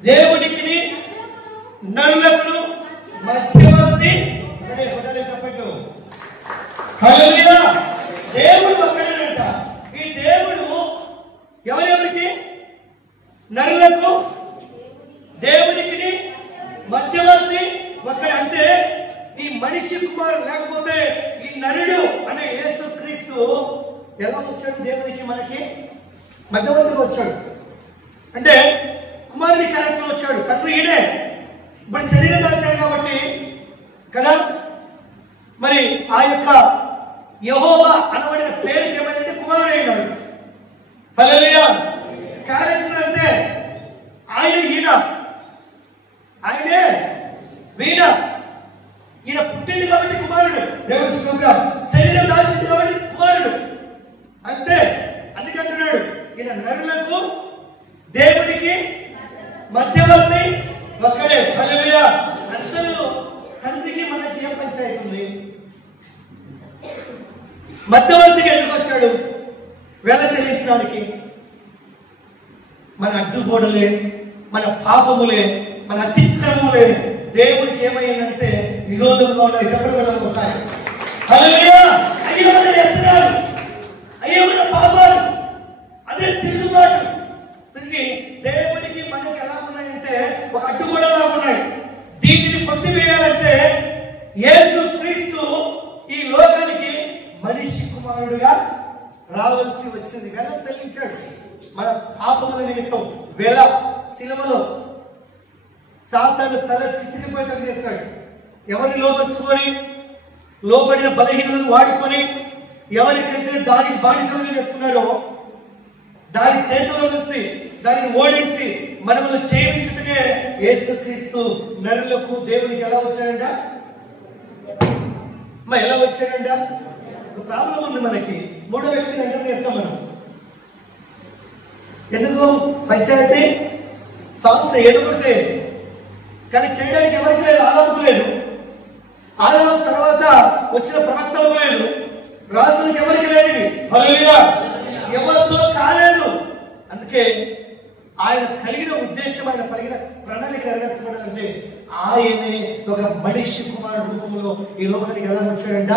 దేవునికి నరులకు మధ్యవర్తి. చెప్పట్టు. హల్లెలూయా. దేవుడు ఒక్కడేనంట. ఈ దేవుడు ఎవరెవరికి? నరులకు దేవునికి మధ్యవర్తి ఒక్కడే. అంటే ఈ మనిషి కుమారుడు లేకపోతే ఈ నరుడు అనే యేసు క్రీస్తు ఎలా వచ్చాడు? దేవునికి మనకి మధ్యవర్తిగా వచ్చాడు. అంటే కుమారుడి క్యారెక్టర్ వచ్చాడు. తండ్రి ఈయనే. ఇప్పుడు శరీరం దాల్చాడు కాబట్టి కదా మరి ఆ యొక్క యెహోవా అనబడిన పేరుకి ఏమైందంటే కుమారుడు అయినాడు. హల్లెలూయా. క్యారెక్టర్ అంటే ఆయనే వీణ. ఈయన పుట్టింది కాబట్టి కుమారుడు. దేవుడి స్తోత్రం. శరీరం దాల్చింది కాబట్టి కుమారుడు. అంతే. అందుకంటున్నాడు ఈయన నరులకు దేవుడికి మధ్యవర్తి ఒక్కడే. హల్లెలూయా. అసలు తండ్రికి మనకి ఏం పంచాయతీ ఉంది? మధ్యవర్తికి ఎందుకు వచ్చాడు? వేల చెల్లించడానికి. మన అడ్డుగోడలే, మన పాపములే, మన అతిక్రమములే దేవుడికి ఏమైందంటే విరోధంగా ఉన్నాయి. చెప్పడం ఒకసారి. హల్లెలూయా. అయ్యమైన వ్యసనాలు, అయ్యమైన పాపాలు, అదే తిరుగుబాటు తిరిగి దేవుడికి మనకి ఎలా ఉన్నాయంటే ఒక అడ్డుగోడలా ఉన్నాయి. దీనిని కొట్టివేయాలంటే యేసు క్రీస్తు ఈ లోకానికి మనిషి కుమారుడుగా రావాల్సి వచ్చింది. వెల చెల్లించాడు మన పాపముల నిమిత్తం. వెల శిలువలో సాతాను తల చితికిపోయేటట్టు చేస్తాడు. ఎవరిని లోపరుచుకొని లోపడిన బలహీనలను వాడుకొని ఎవరికైతే దానికి బానిసలుగా చేసుకున్నాడో దాని చేతుల నుంచి దానిని ఓడించి మనమును చేయించుటకే యేసుక్రీస్తు నరులకు దేవునికి ఎలా వచ్చాడంట? ఎలా వచ్చాడంట? ఒక ప్రాబ్లం ఉంది మనకి. మూడో వ్యక్తిని ఎంటర్ చేస్తాం మనం. ఎందుకు? పంచాయతీ సాంగ్స్ ఏదో కూడా చేయాలి, కానీ చేయడానికి ఎవరికి లేదు. ఆదాముకు లేదు. ఆదాము తర్వాత వచ్చిన ప్రవక్తలకు లేదు. రాసులకు ఎవరికి లేదు. హల్లెలూయా. ఎవరితో కాలేదు. అందుకే ఆయన కలిగిన ఉద్దేశం, ఆయన కలిగిన ప్రణాళిక నెరవేర్చబడాలంటే ఆయనే ఒక మనిషి కుమారుడు రూపంలో ఈ లోకానికి ఎలా వచ్చాడంట?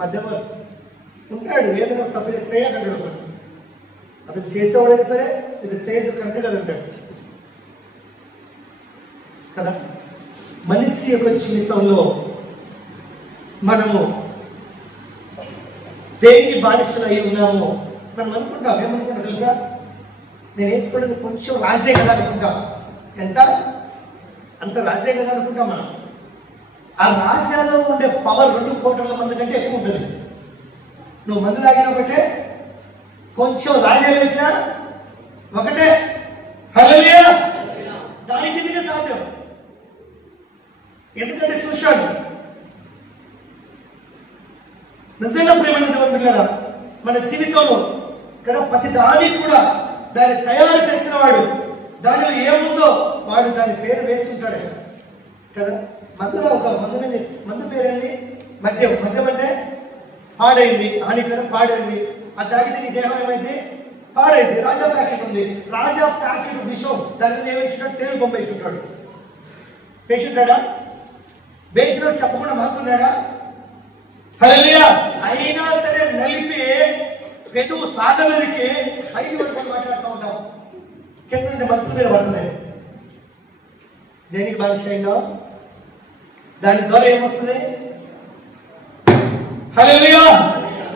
మధ్యవర్తి ఉంటాడు. ఏదైనా తప్పు చేయగలడు. అది చేసేవాడైనా సరే ఇది చేయదు కంటే కదంటాడు కదా. మనిషి యొక్క జీవితంలో మనము దేనికి బానిసలు అయి ఉన్నామో మనం అనుకుంటాం. ఏమనుకుంటాం తెలుసా? నేను వేసుకునేది కొంచెం రాజే కదా అనుకుంటాం. ఎంత అంత రాజే కదా అనుకుంటాం మనం. ఆ రాజ్యాల్లో ఉండే పవర్ 2 కోట్ల మంది కంటే ఎక్కువ ఉంటుంది. నువ్వు మందు తాగిన ఒకటే, కొంచెం రాజా వేసినా ఒకటే. హల్లెలూయా. దానికి ఇదిగా సాధ్యం. ఎందుకంటే చూశాడు. నిజంగా ప్రేమైన దేవుని బిడ్డలారా, మన జీవితంలో కదా ప్రతి దానికి కూడా దాన్ని తయారు చేసిన వాడు, దానిలో ఏముందో వాడు దాని పేరు వేసి ఉంటాడు కదా. మందులో ఒక మందు పేరేంది? మద్యం. మద్యం అంటే పాడైంది, హానికరం, పాడైంది. ఆ తాగితే నీ దేహం ఏమైంది? పాడైంది. రాజా ప్యాకెట్ ఉంది. రాజా ప్యాకెట్ విషయం దాని మీద ఏమేసినాడు? తేలు బొమ్మ వేసి ఉంటాడు. వేసింటాడా? వేసినాడు చెప్పకుండా మారుతున్నాడా? హల్లెలూయా. అయినా సరే నలిపి పెదవు సాగలరికి 5 వరకు మాట్లాడుతూ ఉంటాం. కింద మంచుల మీద పడుతుంది. దేనికి బానిస అయినా దాని ద్వారా ఏమొస్తుంది? హల్లెలూయా.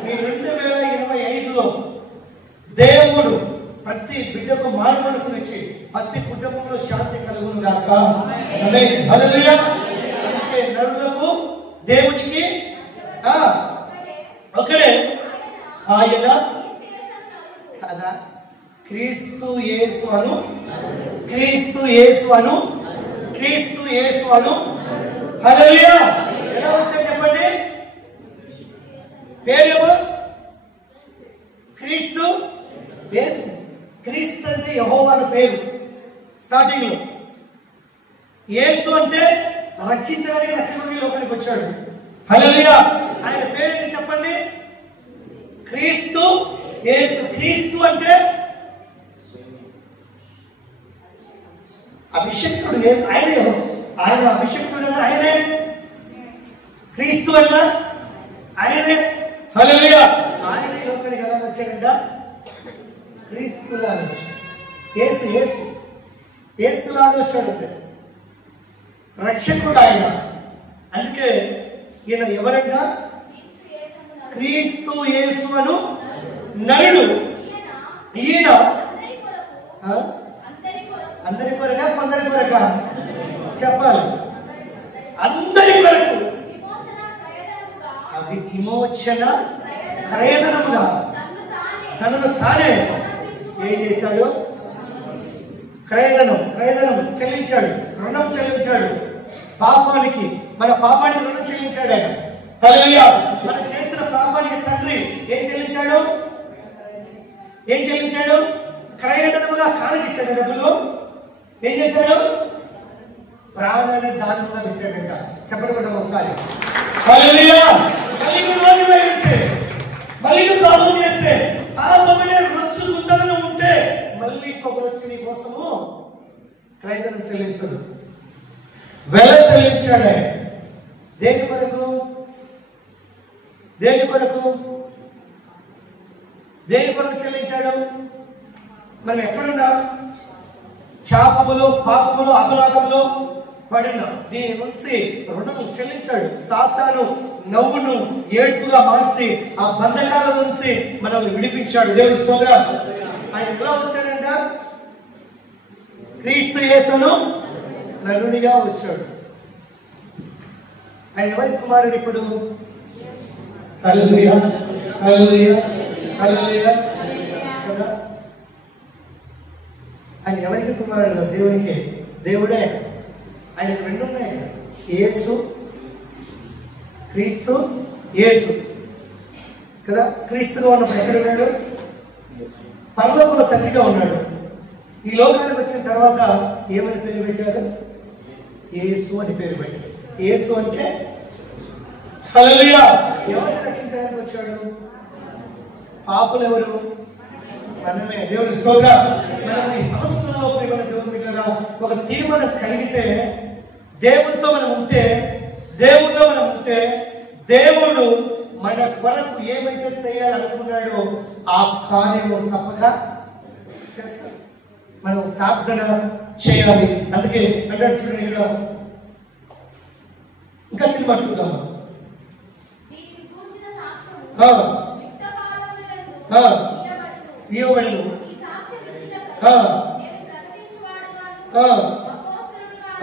ఈ 2025లో దేవుడు ప్రతి బిడ్డకు మారు మనసునిచ్చి ప్రతి కుటుంబంలో శాంతి కలుగును గాక. ఆమేన్. హల్లెలూయా. అంటే నరులకు దేవునికి ఒకడే, ఆయన కదా క్రీస్తు యేసు అను, క్రీస్తు యేసు అను, క్రీస్తు యేసు అను. హల్లెలూయా. ఎలా వచ్చాడు చెప్పండి? పేరు క్రీస్తు యేసు. క్రీస్తు అంటే యెహోవా అని పేరు స్టార్టింగ్ లో. యేసు అంటే రక్షించడానికి రక్షకుడిగా లోకానికి వచ్చాడు. హల్లెలూయా. ఆయన పేరు ఏంటి చెప్పండి? క్రీస్తు యేసు. క్రీస్తు అంటే అభిషక్తుడు. ఆయనే, ఆయన అభిషక్తుడు అంటే ఆయనే. క్రీస్తు అన్న ఆయనే. హల్లెలూయా. ఆయన ఈ లోకానికి ఎలా వచ్చాడంట? క్రీస్తులాగా వచ్చాడు. యేసు యేసు యేసులాగా వచ్చాడు. రక్షకుడు ఆయన. అందుకే ఈయన ఎవరంట? క్రీస్తు యేసు అను నరుడు. ఈయన అందరి కొరక కొందరి కొరక చెప్పాలి. అందరి కొరకు. అది విమోచన క్రయధనముగా తనను తానే ఏం చేశాడు? క్రయధనం చెల్లించాడు, రుణం చెల్లించాడు. పాపానికి, మన పాపానికి రుణం చెల్లించాడు ఆయన. హల్లెలూయా. మనం చేసిన పాపానికి తండ్రి ఏం చెల్లించాడు? క్రయధనముగా కానుకిచ్చాడు. డబ్బులు ఏం చేశాడు? ప్రాణాన్ని దానంగా పెట్టాడంట. చెప్పండి కూడా ఒకసారి. హల్లెలూయా. మళ్ళీ నువ్వు పాపం చేస్తే, పాపమనే రొచ్చు గుంతలను ఉంటే మళ్ళీ ఇంకొకరు వచ్చి నీ కోసము క్రయధనం చెల్లించడు, వెల చెల్లించాడు ఆయన. దేని కొరకు? చెల్లించాడు? మనం ఎక్కడున్నాం? శాపములు, పాపములు, అపరాధములు పడినాం. దీని నుంచి రుణం చెల్లించాడు. సాతాను నవ్వును ఏడ్పుగా మార్చి ఆ బంధకాల నుంచి మనల్ని విడిపించాడు. దేవుని స్తోత్రం. ఆయన ఎలా వచ్చాడంట? క్రీస్తు యేసును నరునిగా వచ్చాడు. ఆయన ఎవరి కుమారుడు ఇప్పుడు? హల్లెలూయా. కదా. ఆయన ఎవరికి కుమారుడు? దేవునికి. దేవుడే. ఆయనకు రెండు ఉన్నాయి, యేసు, క్రీస్తు యేసు కదా. క్రీస్తుగా ఉన్నప్పుడు ఎక్కడ ఉన్నాడు? పరలోకంలో తండ్రిగా ఉన్నాడు. ఈ లోకానికి వచ్చిన తర్వాత ఏమని పేరు పెట్టారు? యేసు అని పేరు పెట్టారు. యేసు అంటే హల్లెలూయా. ఎవరిని రక్షించడానికి వచ్చాడు? పాపులు ఎవరు? మనమే. దేవుని స్తోత్రం. మనం ఈ సంవత్సరంలో ప్రియమైన దేవుని బిడ్డలారా ఒక తీర్మానం కలిగితే, దేవునితో మనం ఉంటే, దేవుడిలో మనం ఉంటే, దేవుడు మన కొరకు ఏమైతే చేయాలనుకున్నాడో ఆ కార్యము తప్పక చేస్తాడు. మనం ప్రార్థన చేయాలి. అందుకే అంటే చూడండి, ఇక్కడ ఇంకా తీర్మానం చూద్దాం. ఇవ్వబడును.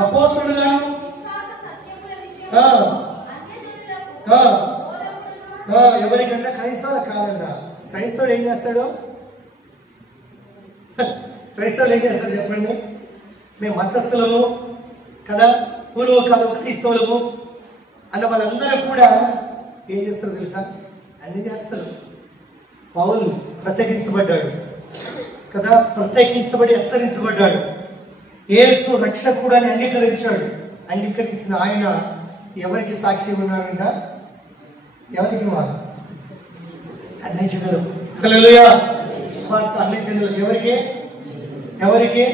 అపోస్తలుగాను ఎవరికంటే క్రైస్తవులు కాదంట. క్రైస్తవుడు ఏం చేస్తాడు? చెప్పండి. మేము మతస్థులము కదా, పూర్వకాలం క్రైస్తవులము అన్న వాళ్ళందరూ కూడా ఏం చేస్తారు తెలుసా? అన్ని చేస్తారు. పౌలు ప్రత్యేకించబడ్డాడు కదా, ప్రత్యేకించబడి హెచ్చరించబడ్డాడు. యేసు రక్షకుడు అని అంగీకరించిన ఆయన ఎవరికి సాక్షి ఉన్నాడంట? ఎవరికి? అన్ని జనులు. హల్లెలూయా. అన్ని జనులు. ఎవరికి?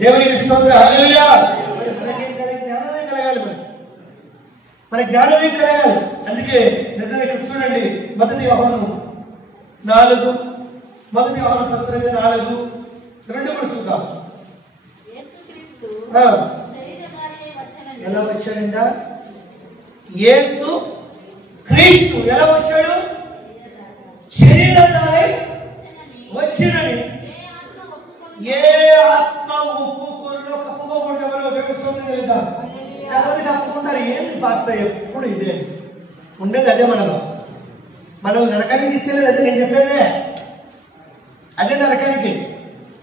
దేవునికి స్తోత్రం. హల్లెలూయా. మనకేం జ్ఞానోదయం కలగాలి. మన జ్ఞానోదయం కలగాలి. అందుకే నిజంగా ఇక్కడ చూడండి, మొదటి యోహాను 4, మొదటి యోహాను పత్రిక 4:2 కూడా చూద్దాం. ఎలా వచ్చాడంట? యేసు క్రీస్తు ఎలా వచ్చాడు? శరీరధారై వచ్చినని ఏ ఆత్మ ఒప్పుకోరులో కప్పుకోకూడదు. ఎవరో తెలుస్తుంది లేదా? చాలా మంది కప్పుకుంటారు. ఏంది పాస్తా ఎప్పుడు ఇదే ఉండేది? అదే మనం నరకానికి తీసుకెళ్ళేది అదే. నేను చెప్పేదే అదే నరకానికి.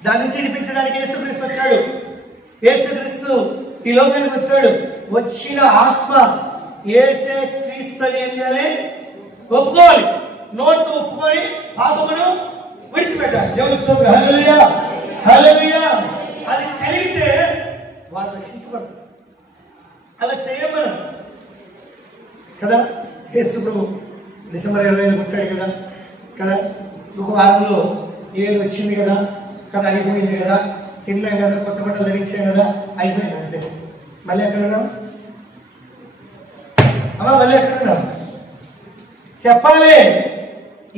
దాని నుంచి విడిపించడానికి యేసుక్రీస్తు వచ్చాడు. యేసుక్రీస్తు ఈ లోకానికి వచ్చాడు. వచ్చిన ఆత్మ యేసే క్రీస్తు ఏం చేయాలి? ఒప్పుకోవాలి. నోటితో ఒప్పుకొని పాపమును విడిచిపెట్టాలి. దేవుని స్తోత్రం. హల్లెలూయా, హల్లెలూయా. అది కలిగితే వారు రక్షించబడతారు. అలా చేయమను కదా. యేసు ప్రభు డిసెంబర్ 25 పుట్టాడు కదా కదా. ఒక వారంలో ఏది వచ్చింది కదా కదా, అయిపోయింది కదా, తిన్నాం కదా, కొత్త బట్టలు ధరించాం కదా, అయిపోయింది అంతే. మళ్ళీ ఎక్కడ ఉన్నాం అమ్మా? మళ్ళీ ఎక్కడ ఉన్నాం చెప్పాలి.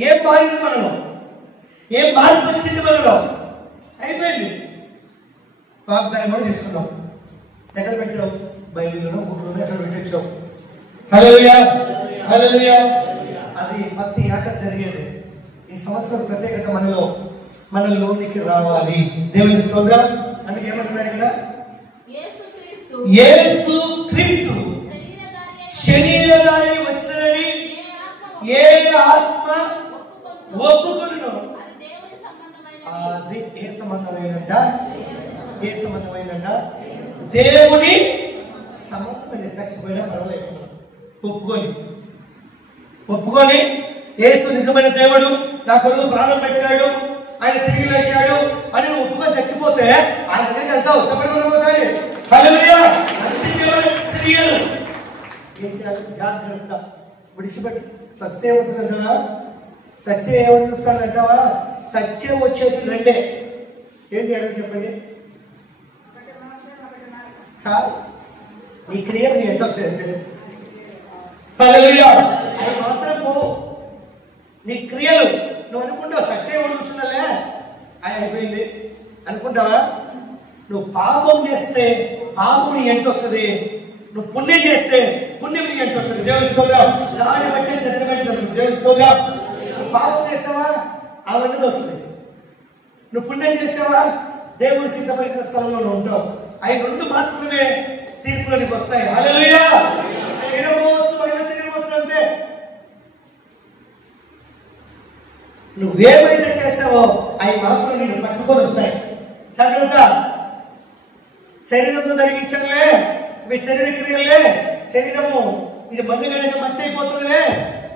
ఏం మారింది మనలో? ఏం మార్పు వచ్చింది మనలో? అయిపోయింది. వాగ్దానం కూడా తీసుకున్నాం. ఎక్కడ పెట్టావు? బైబిల్లోనో బుక్లోనో ఎక్కడ పెట్టించావు? హల్లెలూయా, హల్లెలూయా. అది ప్రతి ఏటా జరిగేది. ఈ సంవత్సరం ప్రత్యేకత మనలోనికి రావాలి. దేవుని స్తోత్రం. అందుకే ఏమంటున్నాడు ఇక్కడ? యేసు క్రీస్తు శరీరధారి వచ్చినని ఏ ఆత్మ ఒప్పుకొనునో అది ఏ సంబంధమైందంట? ఏ సంబంధమైందంట? దేవుని సంబంధమైన. చచ్చిపోయినా పర్వాలేదు, ఒప్పుకొని యేసు నిజమైన దేవుడు, నా కొరకు ప్రాణం పెట్టాడు, ఆయన తిరిగి లేచాడు అని నువ్వు ఒప్పుకొని చచ్చిపోతే ఆయన దగ్గరికి వెళ్తావు. చెప్పండి ఒకసారి హల్లెలూయా. క్రియలు ఏం చేయాలి? జాగ్రత్త. విడిచిపెట్టు. సత్యం వచ్చిందంటావా? సత్యం ఏమని చూస్తానంటావా? సత్యం వచ్చేది రెండే. ఏంటి అని చెప్పండి. నీ క్రియలు నీ ఎంతో అంతే. హల్లెలూయా. అది మాత్రం పో. నీ క్రియలు నువ్వు అనుకుంటావు సత్యం ఎవరు కూర్చున్నాలే అది అయిపోయింది అనుకుంటావా? నువ్వు పాపం చేస్తే పాపం నీ ఎంట వస్తుంది. నువ్వు పుణ్యం చేస్తే పుణ్యం నీ ఎంట వస్తుంది. దేవుని స్తోత్రం. దాన్ని బట్టే జడ్జిమెంట్ జరుగుతుంది. దేవుని స్తోత్రం. నువ్వు పాపం చేసావా అవన్నీ వస్తుంది. నువ్వు పుణ్యం చేసావా దేవుడు సిద్ధపరిచిన స్థలంలో నువ్వు ఉంటావు. అవి రెండు మాత్రమే తీర్పులోనికి వస్తాయి. హల్లెలూయా. అంటే నువ్వేమైతే చేసావో అవి మాత్రం నేను పట్టుకొని వస్తాయి. జాగ్రత్త. శరీరంతో జరిగించలే మీ శరీర క్రియలే. శరీరము ఇది మట్టి కనుక మట్టి అయిపోతుందిలే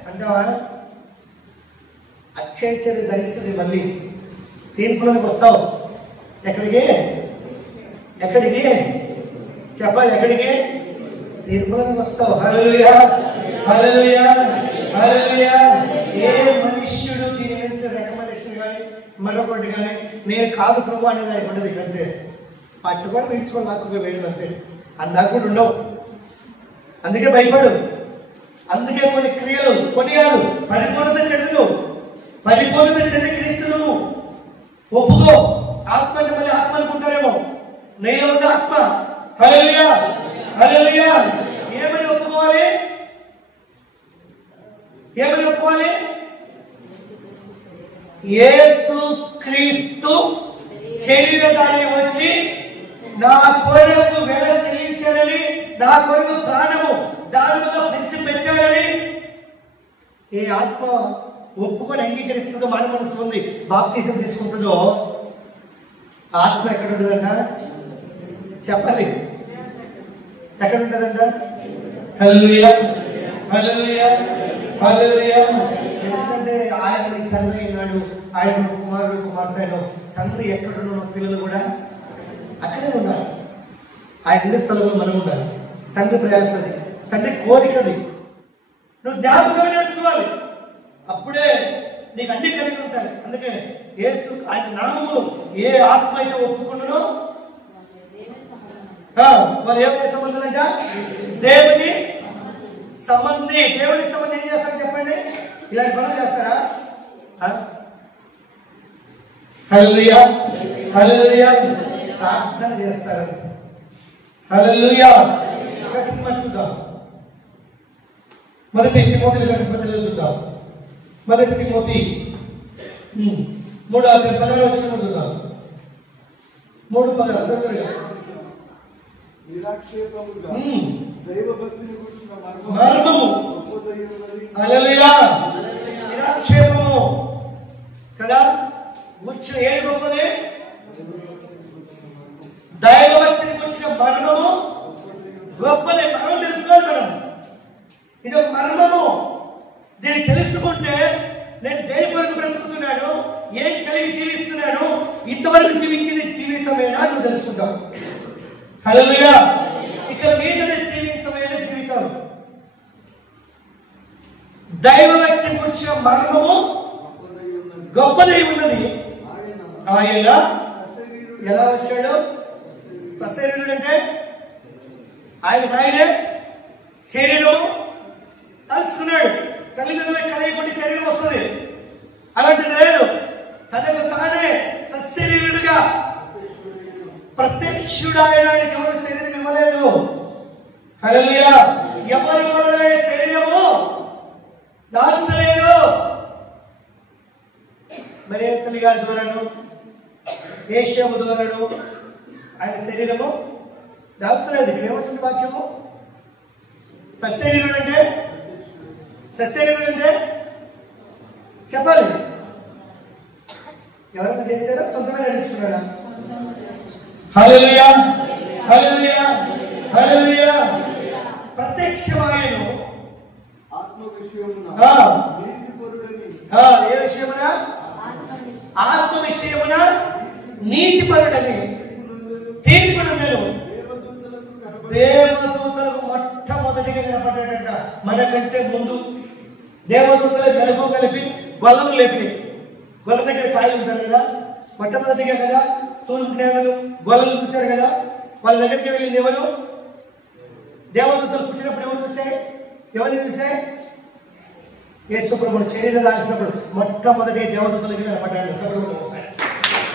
అంటావా? అక్షయ చర్య ధరిస్తుంది. మళ్ళీ తీర్పులోకి వస్తావు. ఎక్కడికి చెప్పాలి? ఎక్కడికి? తీర్పులోకి వస్తావు. హల్లెలూయా, హల్లెలూయా, హల్లెలూయా. ఏ మనుష్యుడికి రికమెండేషన్ కానీ మరొకటి కానీ నేను కాదు ప్రభు అనేది ఆయన ఉండదు. అంతే. పట్టుకొని విడుచుకొని నాకు వేయడం అంతే. అందాక కూడా ఉండవు. అందుకే భయపడు. అందుకే కొన్ని క్రియలు కొన్ని కాదు పరిపూర్ణత చెందును. పరిపూర్ణత చెంది క్రీస్తును ఒప్పుకో. ఆత్మ అంటే మళ్ళీ ఆత్మ అనుకుంటారేమో. నీలో ఉన్న ఆత్మ. హల్లెలూయా, హల్లెలూయా. ఏమని ఒప్పుకోవాలి? ఏమని ఒప్పుకోవాలి? యేసు క్రీస్తు శరీరధారి వచ్చి నా కొరకు వెల చెల్లించాడని, నా కొరకు ప్రాణము దారులుగా పెంచి పెట్టాడని ఏ ఆత్మ ఒప్పుకొని అంగీకరిస్తుందో మన మనసు ఉంది బాప్తిజం తీసుకుంటుందో ఆత్మ ఎక్కడ ఉంటుందంట? చెప్పాలి. ఎక్కడ ఉంటుందంట? హల్లెలూయా, హల్లెలూయా, హల్లెలూయా. ఎందుకంటే ఆయన నీ తండ్రి అయినాడు, ఆయన కుమారుడు కుమార్తె అయినాడు. తండ్రి ఎక్కడున్న పిల్లలు కూడా అక్కడే ఉండాలి. ఆయన ఉండే స్థలంలో మనం ఉండాలి. తండ్రి ప్రయాసది, తండ్రి కోరికది నువ్వు జ్ఞాపకం చేసుకోవాలి. అప్పుడే నీకు అన్ని కలిగి ఉంటాయి. అందుకే యేసు ఆయన నామములు ఏ ఆత్మ అయితే ఒప్పుకున్నానో మరి ఏమైనా సంబంధం అంట? దేవుని సంబంధి. దేవుని సంబంధి ఏం చేస్తారు చెప్పండి? ఇలాంటి పనులు చేస్తారా? హల్లెలూయా, హల్లెలూయా. ప్రార్థన చేస్తారు. హల్లెలూయా. మనం చూద్దాం. మొదటి తిమోతిలో రాసిన పత్రికలో చూద్దాం. మొదటి తిమోతి 3:16 చూద్దాం. 3:16 నిరాక్షేపముగా దైవభక్తిని గురించిన మర్మము. హల్లెలూయా. నిరాక్షేపము కదా గురించి ఏది గొప్పది? దైవభక్తిని గురించిన మర్మము గొప్పది. మనం తెలుసుకోవాలి. మనం ఇది ఒక మర్మము. దీన్ని తెలుసుకుంటే నేను దేని కొరకు బ్రతుకుతున్నాను, ఏం కలిగి జీవిస్తున్నాను, ఇంతవరకు జీవించిన జీవితమేనా నువ్వు తెలుసుకుంటావు. హల్లెలూయా. ఇక మీద జీవించబోయేది జీవితం. దైవభక్తి గురించిన మర్మము గొప్పదై ఉన్నది. ఆయన ఎలా వచ్చాడు? సశరీరుడు అంటే ఆయనే శరీరము కలుస్తున్నాడు. తల్లిదండ్రులకు కలిగి శరీరం వస్తుంది. అలాంటిది లేదు. తనకు తానే సశరీరుడుగా ప్రత్యక్షుడు. ఆయనకి ఎవరు శరీరం ఇవ్వలేదు. హల్లెలూయా. ఎవరి వలన శరీరము దాల్చలేదు. మరి తల్లి గారి ద్వారాను ఏషియాము ద్వారాను ఆయన శరీరము దాల్చలేదు. ఇక్కడ ఏమంటుంది వాక్యము? సశరీరుడు అంటే చెప్పాలి. ఎవరైనా చేశారా? సొంతమే ధరించుకున్నారా? హల్లెలూయా. హల్లెలూయా. హల్లెలూయా. ప్రత్యక్షమాయను ఆత్మ విషయమున ఏ విషయమున? ఆత్మ విషయమున నీతిపరుడని తీర్పునందెను. దేవదూతలకు మొట్టమొదటిగా కనపడ్డాడంట. మనకంటే ముందు దేవదూతలు మెరుగు కలిపి గొల్లము లేపి, గొల్ల దగ్గర కాయలు ఉంటారు కదా, మొట్టమొదటిగా కదా తూర్పు నేలలు గొల్లలు చూశారు కదా. వాళ్ళ దగ్గరికి వెళ్ళింది ఎవరు? దేవదూతలు పుట్టినప్పుడు ఎవరు చూశారు? ఎవరిని చూశారు? యేసు ప్రభువు శరీరం రాసినప్పుడు మొట్టమొదటి దేవదూతలకి కనపడ్డాడు.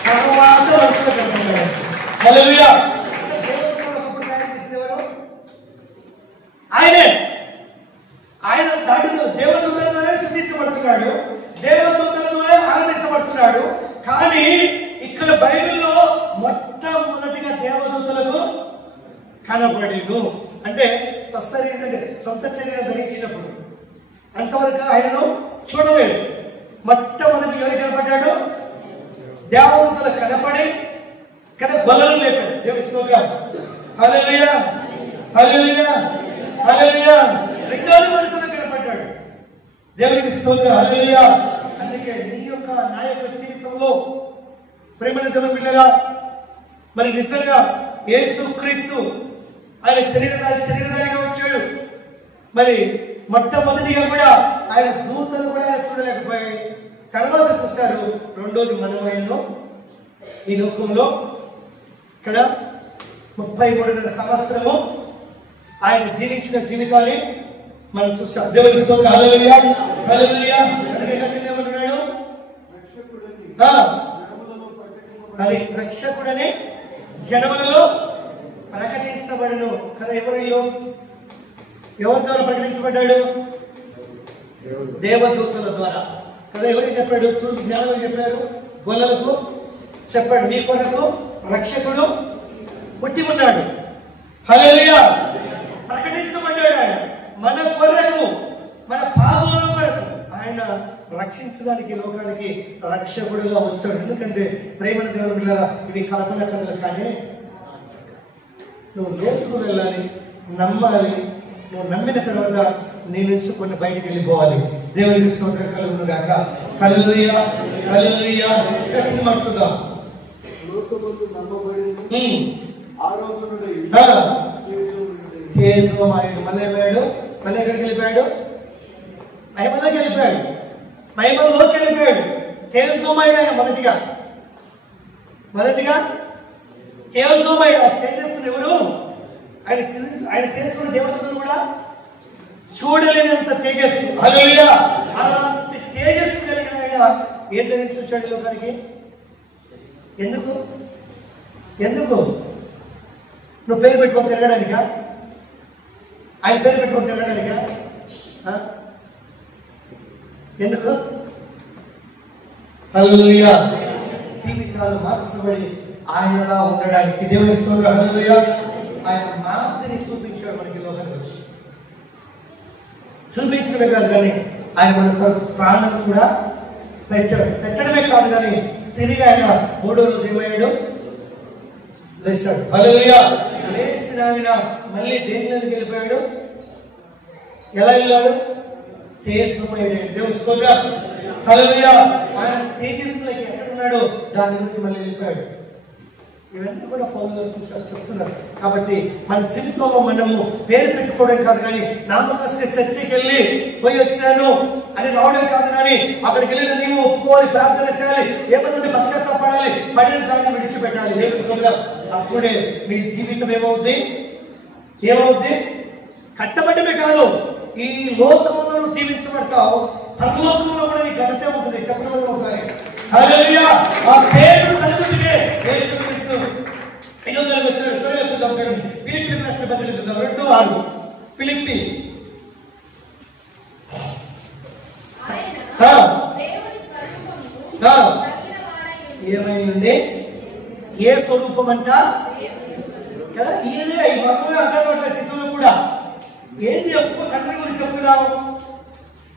తర్వాత మనుషులు కనపడ్డాడు. హల్లెలూయా. ఆయన దాంట్లో దేవదూతలతోనే స్తుతించబడుతున్నాడు, దేవదూతలతోనే ఆరాధించబడుతున్నాడు. కానీ ఇక్కడ బైబిల్లో మొట్టమొదటిగా దేవదూతలకు కనబడేను. అంటే సశరీరుడు అంటే సొంత శరీరం ధరించినప్పుడు అంతవరకు ఆయనను చూడలేదు. మొట్టమొదటి ఎవరికి కనపడ్డాడు? దేవదూతలకు కనపడి కదా గొల్లలు లేపాడు. దేవుని స్తోత్రం. హల్లెలూయా. హల్లెలూయా. హల్లెలూయా. రెండోది మనుషులకు కనపడ్డాడు. దేవునికి స్తోత్రం. హల్లెలూయా. అందుకే నీ యొక్క నా యొక్క జీవితంలో ప్రేమ దేవుని బిడ్డగా మరి నిజంగా యేసుక్రీస్తు ఆయన శరీరధారిగా వచ్చాడు. మరి మొట్టమొదటిగా కూడా ఆయన దూతలు కూడా ఆయన చూడలేకపోయాయి. తర్వాత చూశారు. రెండోది మనమయ్యను ఈ లోకంలో ఇక్కడ 33 సంవత్సరము ఆయన జీవించిన జీవితాన్ని మనం చూసాం. దేవుని స్తోత్రం. హల్లెలూయా. హల్లెలూయా. ఏమంటున్నాడు? అది రక్షకుడని జనములలో ప్రకటించబడును కదా. ఎవరిలో ఎవరి ద్వారా ప్రకటించబడ్డాడు? దేవదూతల ద్వారా కదా. ఎవరికి చెప్పాడు? తూర్పు జ్ఞానులకు చెప్పారు, గొల్లలకు చెప్పాడు. మీ కొరకు రక్షకుడు పుట్టి ఉన్నాడు. హల్లెలూయా. ప్రకటించబడ్డాడు. ఆయన మన కొరకు, మన పాపముల కొరకు ఆయన రక్షించడానికి లోకానికి రక్షకుడుగా వచ్చాడు. ఎందుకంటే ప్రేమ దేవుని బిడ్డలారా, ఇవి కల్పన కథలు. కానీ నువ్వు లోతుకు వెళ్ళాలి, నమ్మాలి. నువ్వు నమ్మిన తర్వాత నీ నుంచి కొన్ని బయటికి వెళ్ళిపోవాలి. దేవునికి స్తోత్రం కలుగును గాక. హల్లెలూయా. హల్లెలూయా. మనం చూద్దాం. తేజోమయుడు మళ్ళీ వెళ్ళాడు. మళ్ళీ ఎక్కడికి వెళ్ళిపోయాడు? మహిమలోకి వెళ్ళిపోయాడు. మహిమలోకి వెళ్ళిపోయాడు. తేజోమయుడు ఆయన మొదటిగా తేజోమయుడు. తేజస్సును ఎవరు? ఆయన చేసుకున్న దేవతలు కూడా చూడలేనంత తేజస్సు. హల్లెలూయా. అలాంటి తేజస్సు కలిగిన ఆయన ఏం ధరించి వచ్చాడు లోకానికి? ఎందుకు నువ్వు పేరు పెట్టుకొని తిరగడానిక? ఆయన పేరు పెట్టుకొని తిరగడానిక? ఎందుకు? హల్లెలూయా. జీవితాలు మార్చబడి ఆయనలా ఉండడానికి దేవుని స్తోత్రం. హల్లెలూయా. ఆయన మాదిరి చూపించాడు మనకి లోకానికి వచ్చి. చూపించడమే కాదు కానీ ఆయన మన ప్రాణం కూడా పెట్టడమే కాదు కానీ తిరిగి ఆయన 3వ రోజు ఏమయ్యాడు? లేచాడు. హల్లెలూయా. లేచిన ఆయన మళ్ళీ దేనిలోకి వెళ్ళిపోయాడు? ఎలా వెళ్ళాడు? తేజస్సుమయుడు. దేవుని స్తోత్రం. హల్లెలూయా. ఆయన తేజస్సులోకి ఎక్కడున్నాడు దాని గురించి మళ్ళీ వెళ్ళిపోయాడు. ఇవన్నీ కూడా పౌలు చూసారు, చెప్తున్నారు. కాబట్టి మన జీవితంలో మనము పేరు పెట్టుకోవడం కాదు కానీ నామకస్య చర్చికి వెళ్ళి పోయి వచ్చాను అని రావడం కాదు కానీ అక్కడికి వెళ్ళిన నీవు ఒప్పుకోవాలి, ప్రార్థన చేయాలి, ఏమన్నా పశ్చాత్తాపడాలి, పడిన దాన్ని విడిచిపెట్టాలి. దేవుని అప్పుడే మీ జీవితం ఏమవుద్ది? కట్టబడమే కాదు, ఈ లోకంలో దీవించబడతావు, పరలోకంలో కూడా నీ ఘనత ఉంటుంది. చెప్పడం ఒకసారి. హల్లెలూయా. ఆ పేరు కలుగుతుందే యేసుక్రీస్తు. చూద్దాం. ఫిలిప్పీ రాసిన పత్రిక చూద్దాం 2:6. ఫిలిప్పీ ఏమైంది? ఏ స్వరూపం అంట కదా? ఈయనే ఈ మర్మమే అర్థం కావట్లేదు శిశువులు కూడా. ఏంటి చెప్పు? తండ్రి గురించి చెప్తున్నావు,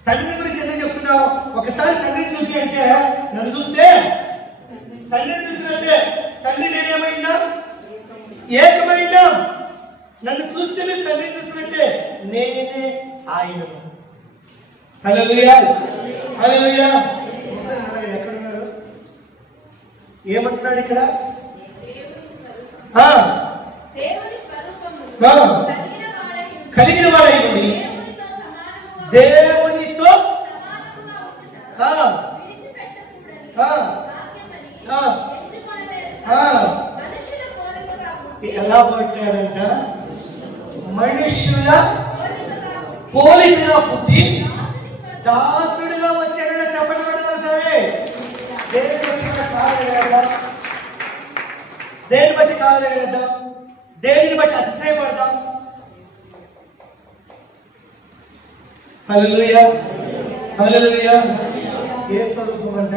తండ్రి గురించి ఎందుకు చెప్తున్నావు? ఒకసారి తండ్రిని చూపి అంటే నన్ను చూస్తే తండ్రిని చూసినట్టే. తండ్రి నేనేమైనా ఏకమైనా, నన్ను చూస్తే మీరు తండ్రిని చూసినట్టే, నేనే ఆయన. హల్లెలూయా. హల్లెలూయా. ఎక్కడున్నారు? ఏమంటున్నాడు ఇక్కడ? కలిగిన వాడై ఉండి దేవునితో ఎలా పట్టాడంట? మనుషుల పోలికగా పుట్టి దాసుడుగా వచ్చాడని చెప్పడం పడదాం. సరే, దేని బట్టి కాలేదా? దేనిని బట్టి అతిశయపడదాం? హల్లెలూయా. హల్లెలూయా. ఏ స్వరూపం అంట?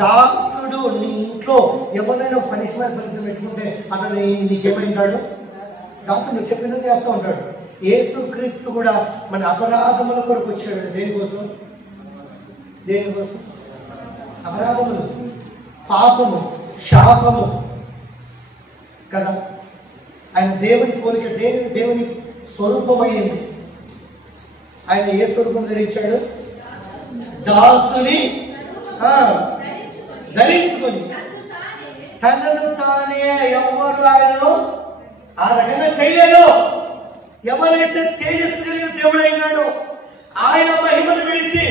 దాసుడు. నీ ఇంట్లో ఎవరైనా పనిష్మెంట్ పెట్టుకుంటే అతను నీకేమంటాడు? దాసుడు నువ్వు చెప్పినది చేస్తూ ఉంటాడు. యేసుక్రీస్తు కూడా మన అపరాధముల కొరకు వచ్చాడు. దేనికోసం? అపరాధములు, పాపము, శాపము కదా. ఆయన దేవుని పోలిక, దేవుని స్వరూపమైంది. ఆయన ఏ స్వరూపం ధరించాడు? దాసుని ధరించుకొని తనను తానే. ఎవరు ఆయనను ఆ రకంగా చేయలేదు. ఎవరైతే తేజస్సు కలిగిన దేవుడు అయినాడో ఆయన మహిమను విడిచి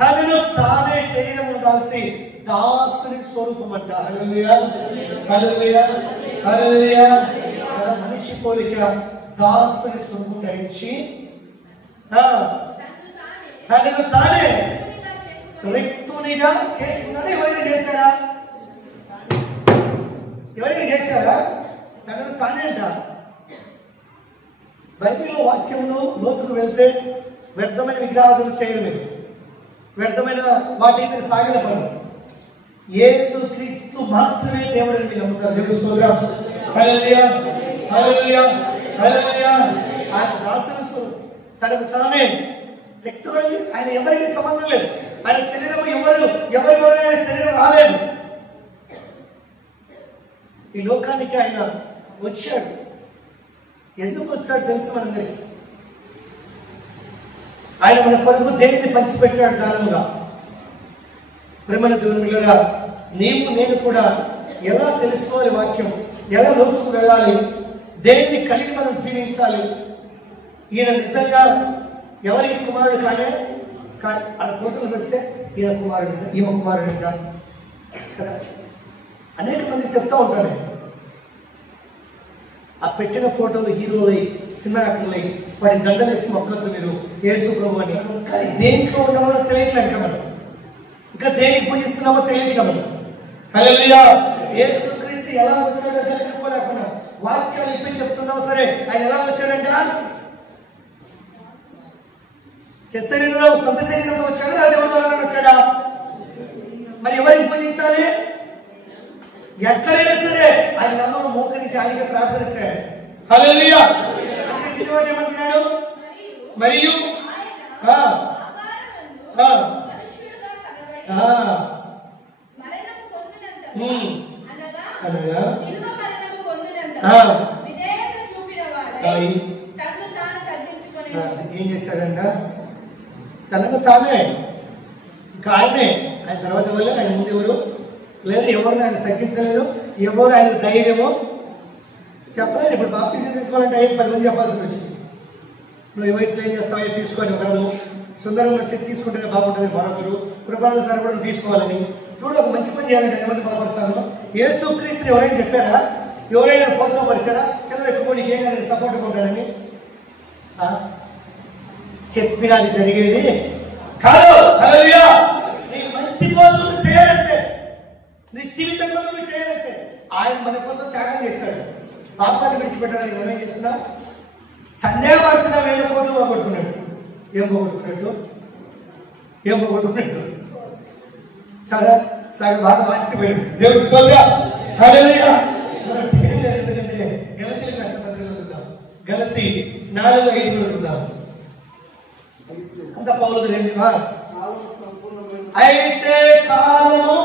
తనను తానే శరీరం ఉండాల్సి దాసుని స్వరూపం అంట. హల్లెలూయా. హల్లెలూయా. హల్లెలూయా. మనిషి పోలిక దాసుని స్వరూపం ధరించి తనను తానే రిక్తునిగా చేసుకున్నాడు. ఎవరైనా చేశారా? తనను తానే అంట. బైబిల్లో వాక్యంలో లోతుకు వెళ్తే వ్యర్థమైన విగ్రహాలు చేయరు, మీరు వ్యర్థమైన వాటిని మీరు సాగలపరు. యేసుక్రీస్తు మాత్రమే దేవుడిని మీరు నమ్ముతారు. దేవుని స్తోత్రం. హల్లెలూయా. హల్లెలూయా. హల్లెలూయా. ఆయన దాసుని తనకు తానే వ్యక్తులు. ఆయన ఎవరికి సంబంధం లేదు. ఆయన శరీరం ఎవరి వల్ల ఆయన శరీరం రాలేదు. ఈ లోకానికి ఆయన వచ్చాడు. ఎందుకు వచ్చాడు తెలుసు మనందరికి. ఆయన మన కొరకు దేనిని పంచిపెట్టాడు దానముగా. ప్రేమన దేవునిగా నీవు నేను కూడా ఎలా తెలుసుకోవాలి వాక్యం, ఎలా లోతుకు వెళ్ళాలి, దేన్ని కలిగి మనం జీవించాలి. ఈయన నిజంగా ఎవరికి కుమారుడు కానే అలా ఫోటోలు పెడితే ఈయన కుమారుడు, ఈమె కుమారుడు కదా అనేక మంది చెప్తా ఉంటారు. ఆ పెట్టిన ఫోటోలు హీరోలై, సినిమా యాక్టర్లై, వాటి దండలేసి మొక్కలు మీరు యేసు ప్రభు అని. కానీ దేంట్లో ఉన్నామో తెలియట్లేదు మనం, ఇంకా దేనికి పూజిస్తున్నామో తెలియట్లేదు మనం. హల్లెలూయా. యేసుక్రీస్తు ఎలా వచ్చాడో తెలుసుకోలేకుండా వాక్యాలు ఇప్పి చెప్తున్నా చూసుకున్నాం సరే, ఆయన ఎలా వచ్చాడంట? శరీరంలో, సొంత శరీరంలో వచ్చాడు, అది ఎవరి ద్వారా వచ్చాడా? మరి ఎవరికి పూజించాలి? ఎక్కడైనా సరే ఆయన నామమును మోకరించి ఆయనకి ప్రార్థన చేయాలి. హల్లెలూయా. ఏమంటున్నాడు? మరియు ఏం చేశాడంట? తనకు తానే, ఇంకా ఆయనే, ఆయన తర్వాత వల్లే, ఆయన ముందు ఎవరు లేదు, ఎవరిని ఆయన తగ్గించలేదు, ఎవరు ఆయన ధైర్యము చెప్పలేదు. ఇప్పుడు బాప్తిజం తీసుకోవాలంటే 10 మంది చెప్పాల్సి వచ్చింది. నువ్వు ఈ వయసులో ఏం చేస్తావో తీసుకొని, ఒకరు సుందరం వచ్చి తీసుకుంటేనే బాగుంటుంది, మరొకరు కృపానంద సార్ కూడా తీసుకోవాలని. చూడు, ఒక మంచి పని చేయాలంటే ఎంతమంది బలపరుస్తాను? యేసు క్రీస్తుని ఎవరైనా చెప్పారా? ఎవరైనా ప్రోత్సాహపరిచారా? సెలవు ఎక్కువ నీకు ఏం కానీ సపోర్ట్గా ఉంటారని చెప్పినది జరిగేది కాదు. హల్లెలూయా. నీకు మంచి కోసం చేయాలంటే, నీ జీవితం కోసం చేయాలంటే ఆయన మన కోసం త్యాగం చేశాడు. పాపాన్ని విడిచిపెట్టడానికి మనం ఏం చేస్తున్నా? సందేహపడుతున్నా 1000 కోట్లు పోగొట్టుకున్నాడు. ఏం పోగొట్టుకున్నట్టు? కదా, సగం బాగా మాసిపోయాడు. దేవుడు స్వర్గా. హల్లెలూయా. ఏం జరుగుతుందంటే గలతీ రాష్ట్రపతిలో చూద్దాం. గలతీ 4:5 చూద్దాం. అంత పౌలు ఏంటివా? అయితే కాలము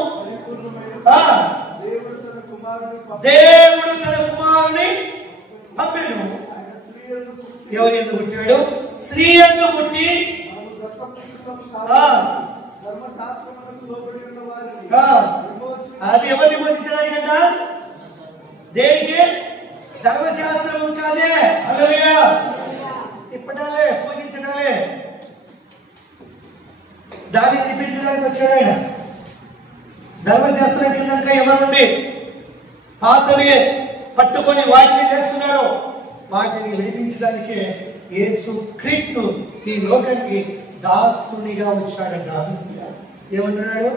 దేవుడు తన కుమారుని పంపెను. ఎవరు ఎందుకు పుట్టాడు? స్త్రీ ఎందుకు పుట్టి అది ఎవరు విమోచించడానికంట? దేనికి? ధర్మశాస్త్రం కాదే. హల్లెలూయా. తిప్పటాలే, పూజించడాలే, దాన్ని వినిపించడానికి వచ్చాడు ఆయన. ధర్మశాస్త్రం కింద ఎవరుండి పాతవి పట్టుకొని వాటిని చేస్తున్నారు, వాటిని విడిపించడానికి యేసు క్రీస్తు ఈ లోకానికి దాసునిగా వచ్చాడంట. ఏమంటున్నాడు?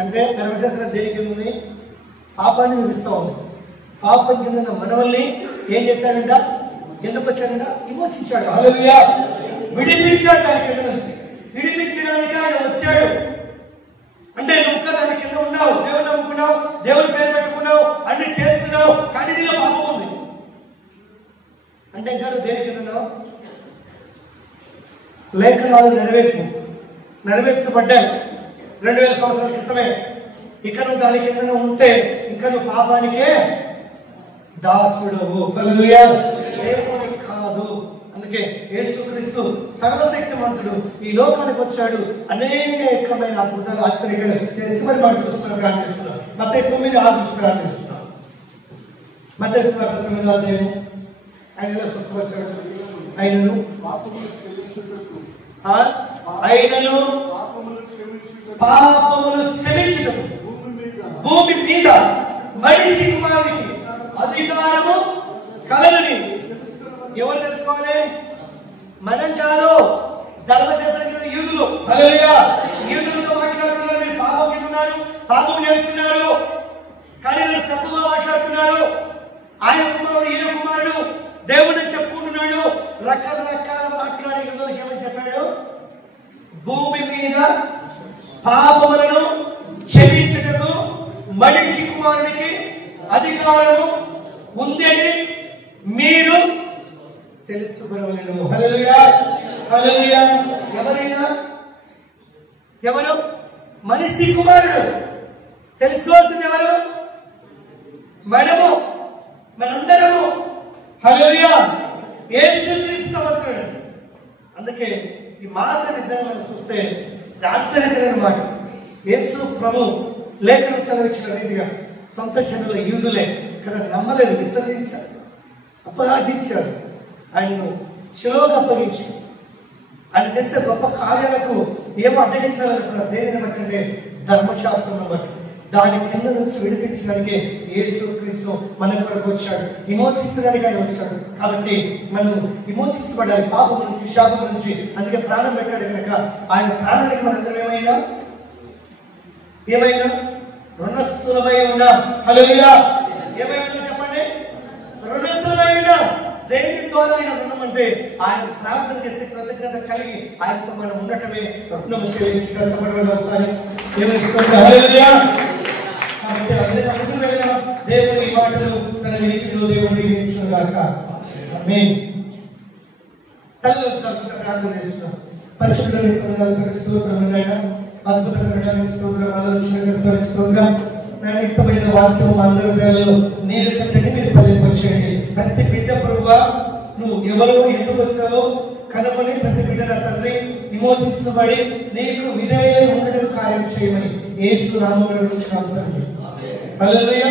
అంటే ధర్మశాస్త్రం దేని కింద ఉంది? పాపాన్ని విడిపిస్తా ఉంది. పాపం కింద మనవల్ని ఏం చేశాడంట? ఎందుకు వచ్చాడంట? విమోచించాడు. హల్లెలూయా. విడిపించాడు. దాని కింద నుంచి విడిపించడానికి ఆయన వచ్చాడు. అంటే నువ్వు దాని కింద ఉన్నావు, దేవుడు నమ్ముకున్నావు, దేవుని పేరు పెట్టుకున్నావు, అన్ని చేస్తున్నావు, కానీ నీలో పాపం ఉంది అంటే ఇంకా దేని కింద ఉన్నావు? లేఖనాలు నెరవేర్చబడ్డాయి 2000 సంవత్సరాల క్రితమే. ఇక నువ్వు దాని కింద ఉంటే ఇంకా నువ్వు పాపానికే దాసుడవు. హల్లెలూయా. దేవునికి కాదు. అందుకే యేసుక్రీస్తు సర్వశక్తిమంతుడు ఈ లోకానికి వచ్చాడు. అనేకమైన అద్భుతాలు, ఆశ్చర్యాలు చేసి మనం చూస్తున్నాం, ప్రార్థిస్తున్నాం. మత్తయి 9:6 ప్రార్థిస్తున్నాం. మత్తయి 9:6 ఆయన స్వస్థపరిచాడు. ఆయనను పాపములు క్షమించుటకు భూమి మీద మనిషి కుమారునికి అధికారము కలదని ఎవరు తెలుసుకోవాలి? మనం కాదు, ధర్మశాస్త్రం యూదులు. హల్లెలూయా. యూదులతో మాట్లాడుతున్నారు, మీరు పాపం కింద ఉన్నారు, పాపం చేస్తున్నారు, కానీ మీరు తప్పుగా మాట్లాడుతున్నారు. ఆయన కుమారుడు, ఈయన కుమారుడు దేవుడు చెప్పుకుంటున్నాడు. రకరకాల మాట్లాడే యూదులకు ఏమని చెప్పాడు? భూమి మీద పాపములను క్షమించుటకు మనిషి కుమారునికి అధికారము ఉందని మీరు తెలుసుకోవలేను. హల్లెలూయా. హల్లెలూయా. ఎవరు? మనిషి కుమారుడు. తెలుసుకోవాల్సింది ఎవరు? మనము, మనందరము. హల్లెలూయా. యేసుక్రీస్తు సమర్థుడు. అందుకే ఈ మాట నిజంగా మనం చూస్తే ఆశ్చర్యకరమైన మాట. యేసు ప్రభు లేఖను చదివించిన రీతిగా సొంత క్షణంలో యూదులే కదా నమ్మలేదు, విసర్జించారు, అపహాసించారు. ఆయన్ను శిలువకు అప్పగించి ఆయన చేసే గొప్ప కార్యాలకు ఏమో అడ్డగించాలనుకున్నారు. దేనిని బట్టి? ధర్మశాస్త్రం బట్టి. దాని కింద నుంచి విడిపించడానికి యేసుక్రీస్తు మన కొరకు వచ్చాడు, విమోచించడానికి ఆయన వచ్చాడు. కాబట్టి మనం విమోచించబడాలి పాపం నుంచి, శాపం నుంచి. అందుకే ప్రాణం పెట్టాడు కనుక ఆయన ప్రాణానికి మనందరం ఏమైనా రుణస్థులమై ఉన్నాం. హల్లెలూయా. ఏమై ఉన్నాం చెప్పండి? రుణస్థులమై ఉన్నాం. దేని ద్వారా ఆయన రుణం అంటే ఆయన ప్రార్థన చేసే కృతజ్ఞత కలిగి ఆయనతో మనం ఉండటమే రుణం చెల్లించుగా చెప్పడం. ఒకసారి హల్లెలూయా. కాబట్టి అదే ముందుకు వెళ్ళిన దేవుడు ఈ మాటలు తన వినికిడిలో దేవుడు దీవించును గాక. ఆమేన్. తల్లి ప్రార్థన చేస్తున్నాం. పరిశుద్ధుడైన స్తోత్రములైన అద్భుతకరమైన స్తోత్రం, ఆలోచన స్తోత్రం. నేను ఇష్టపడిన వాక్యం అందరి వేళలో నీరు కట్టండి, మీరు ఫలింపచేయండి. ప్రతి బిడ్డ ప్రభువా నువ్వు ఎవరో ఎందుకు వచ్చావో కనుకొని ప్రతి బిడ్డ నా తండ్రి విమోచించబడి నీకు విధేయ ఉండడం కార్యం చేయమని యేసు నామములో అడుగుచున్నాను తండ్రి. హల్లెలూయా.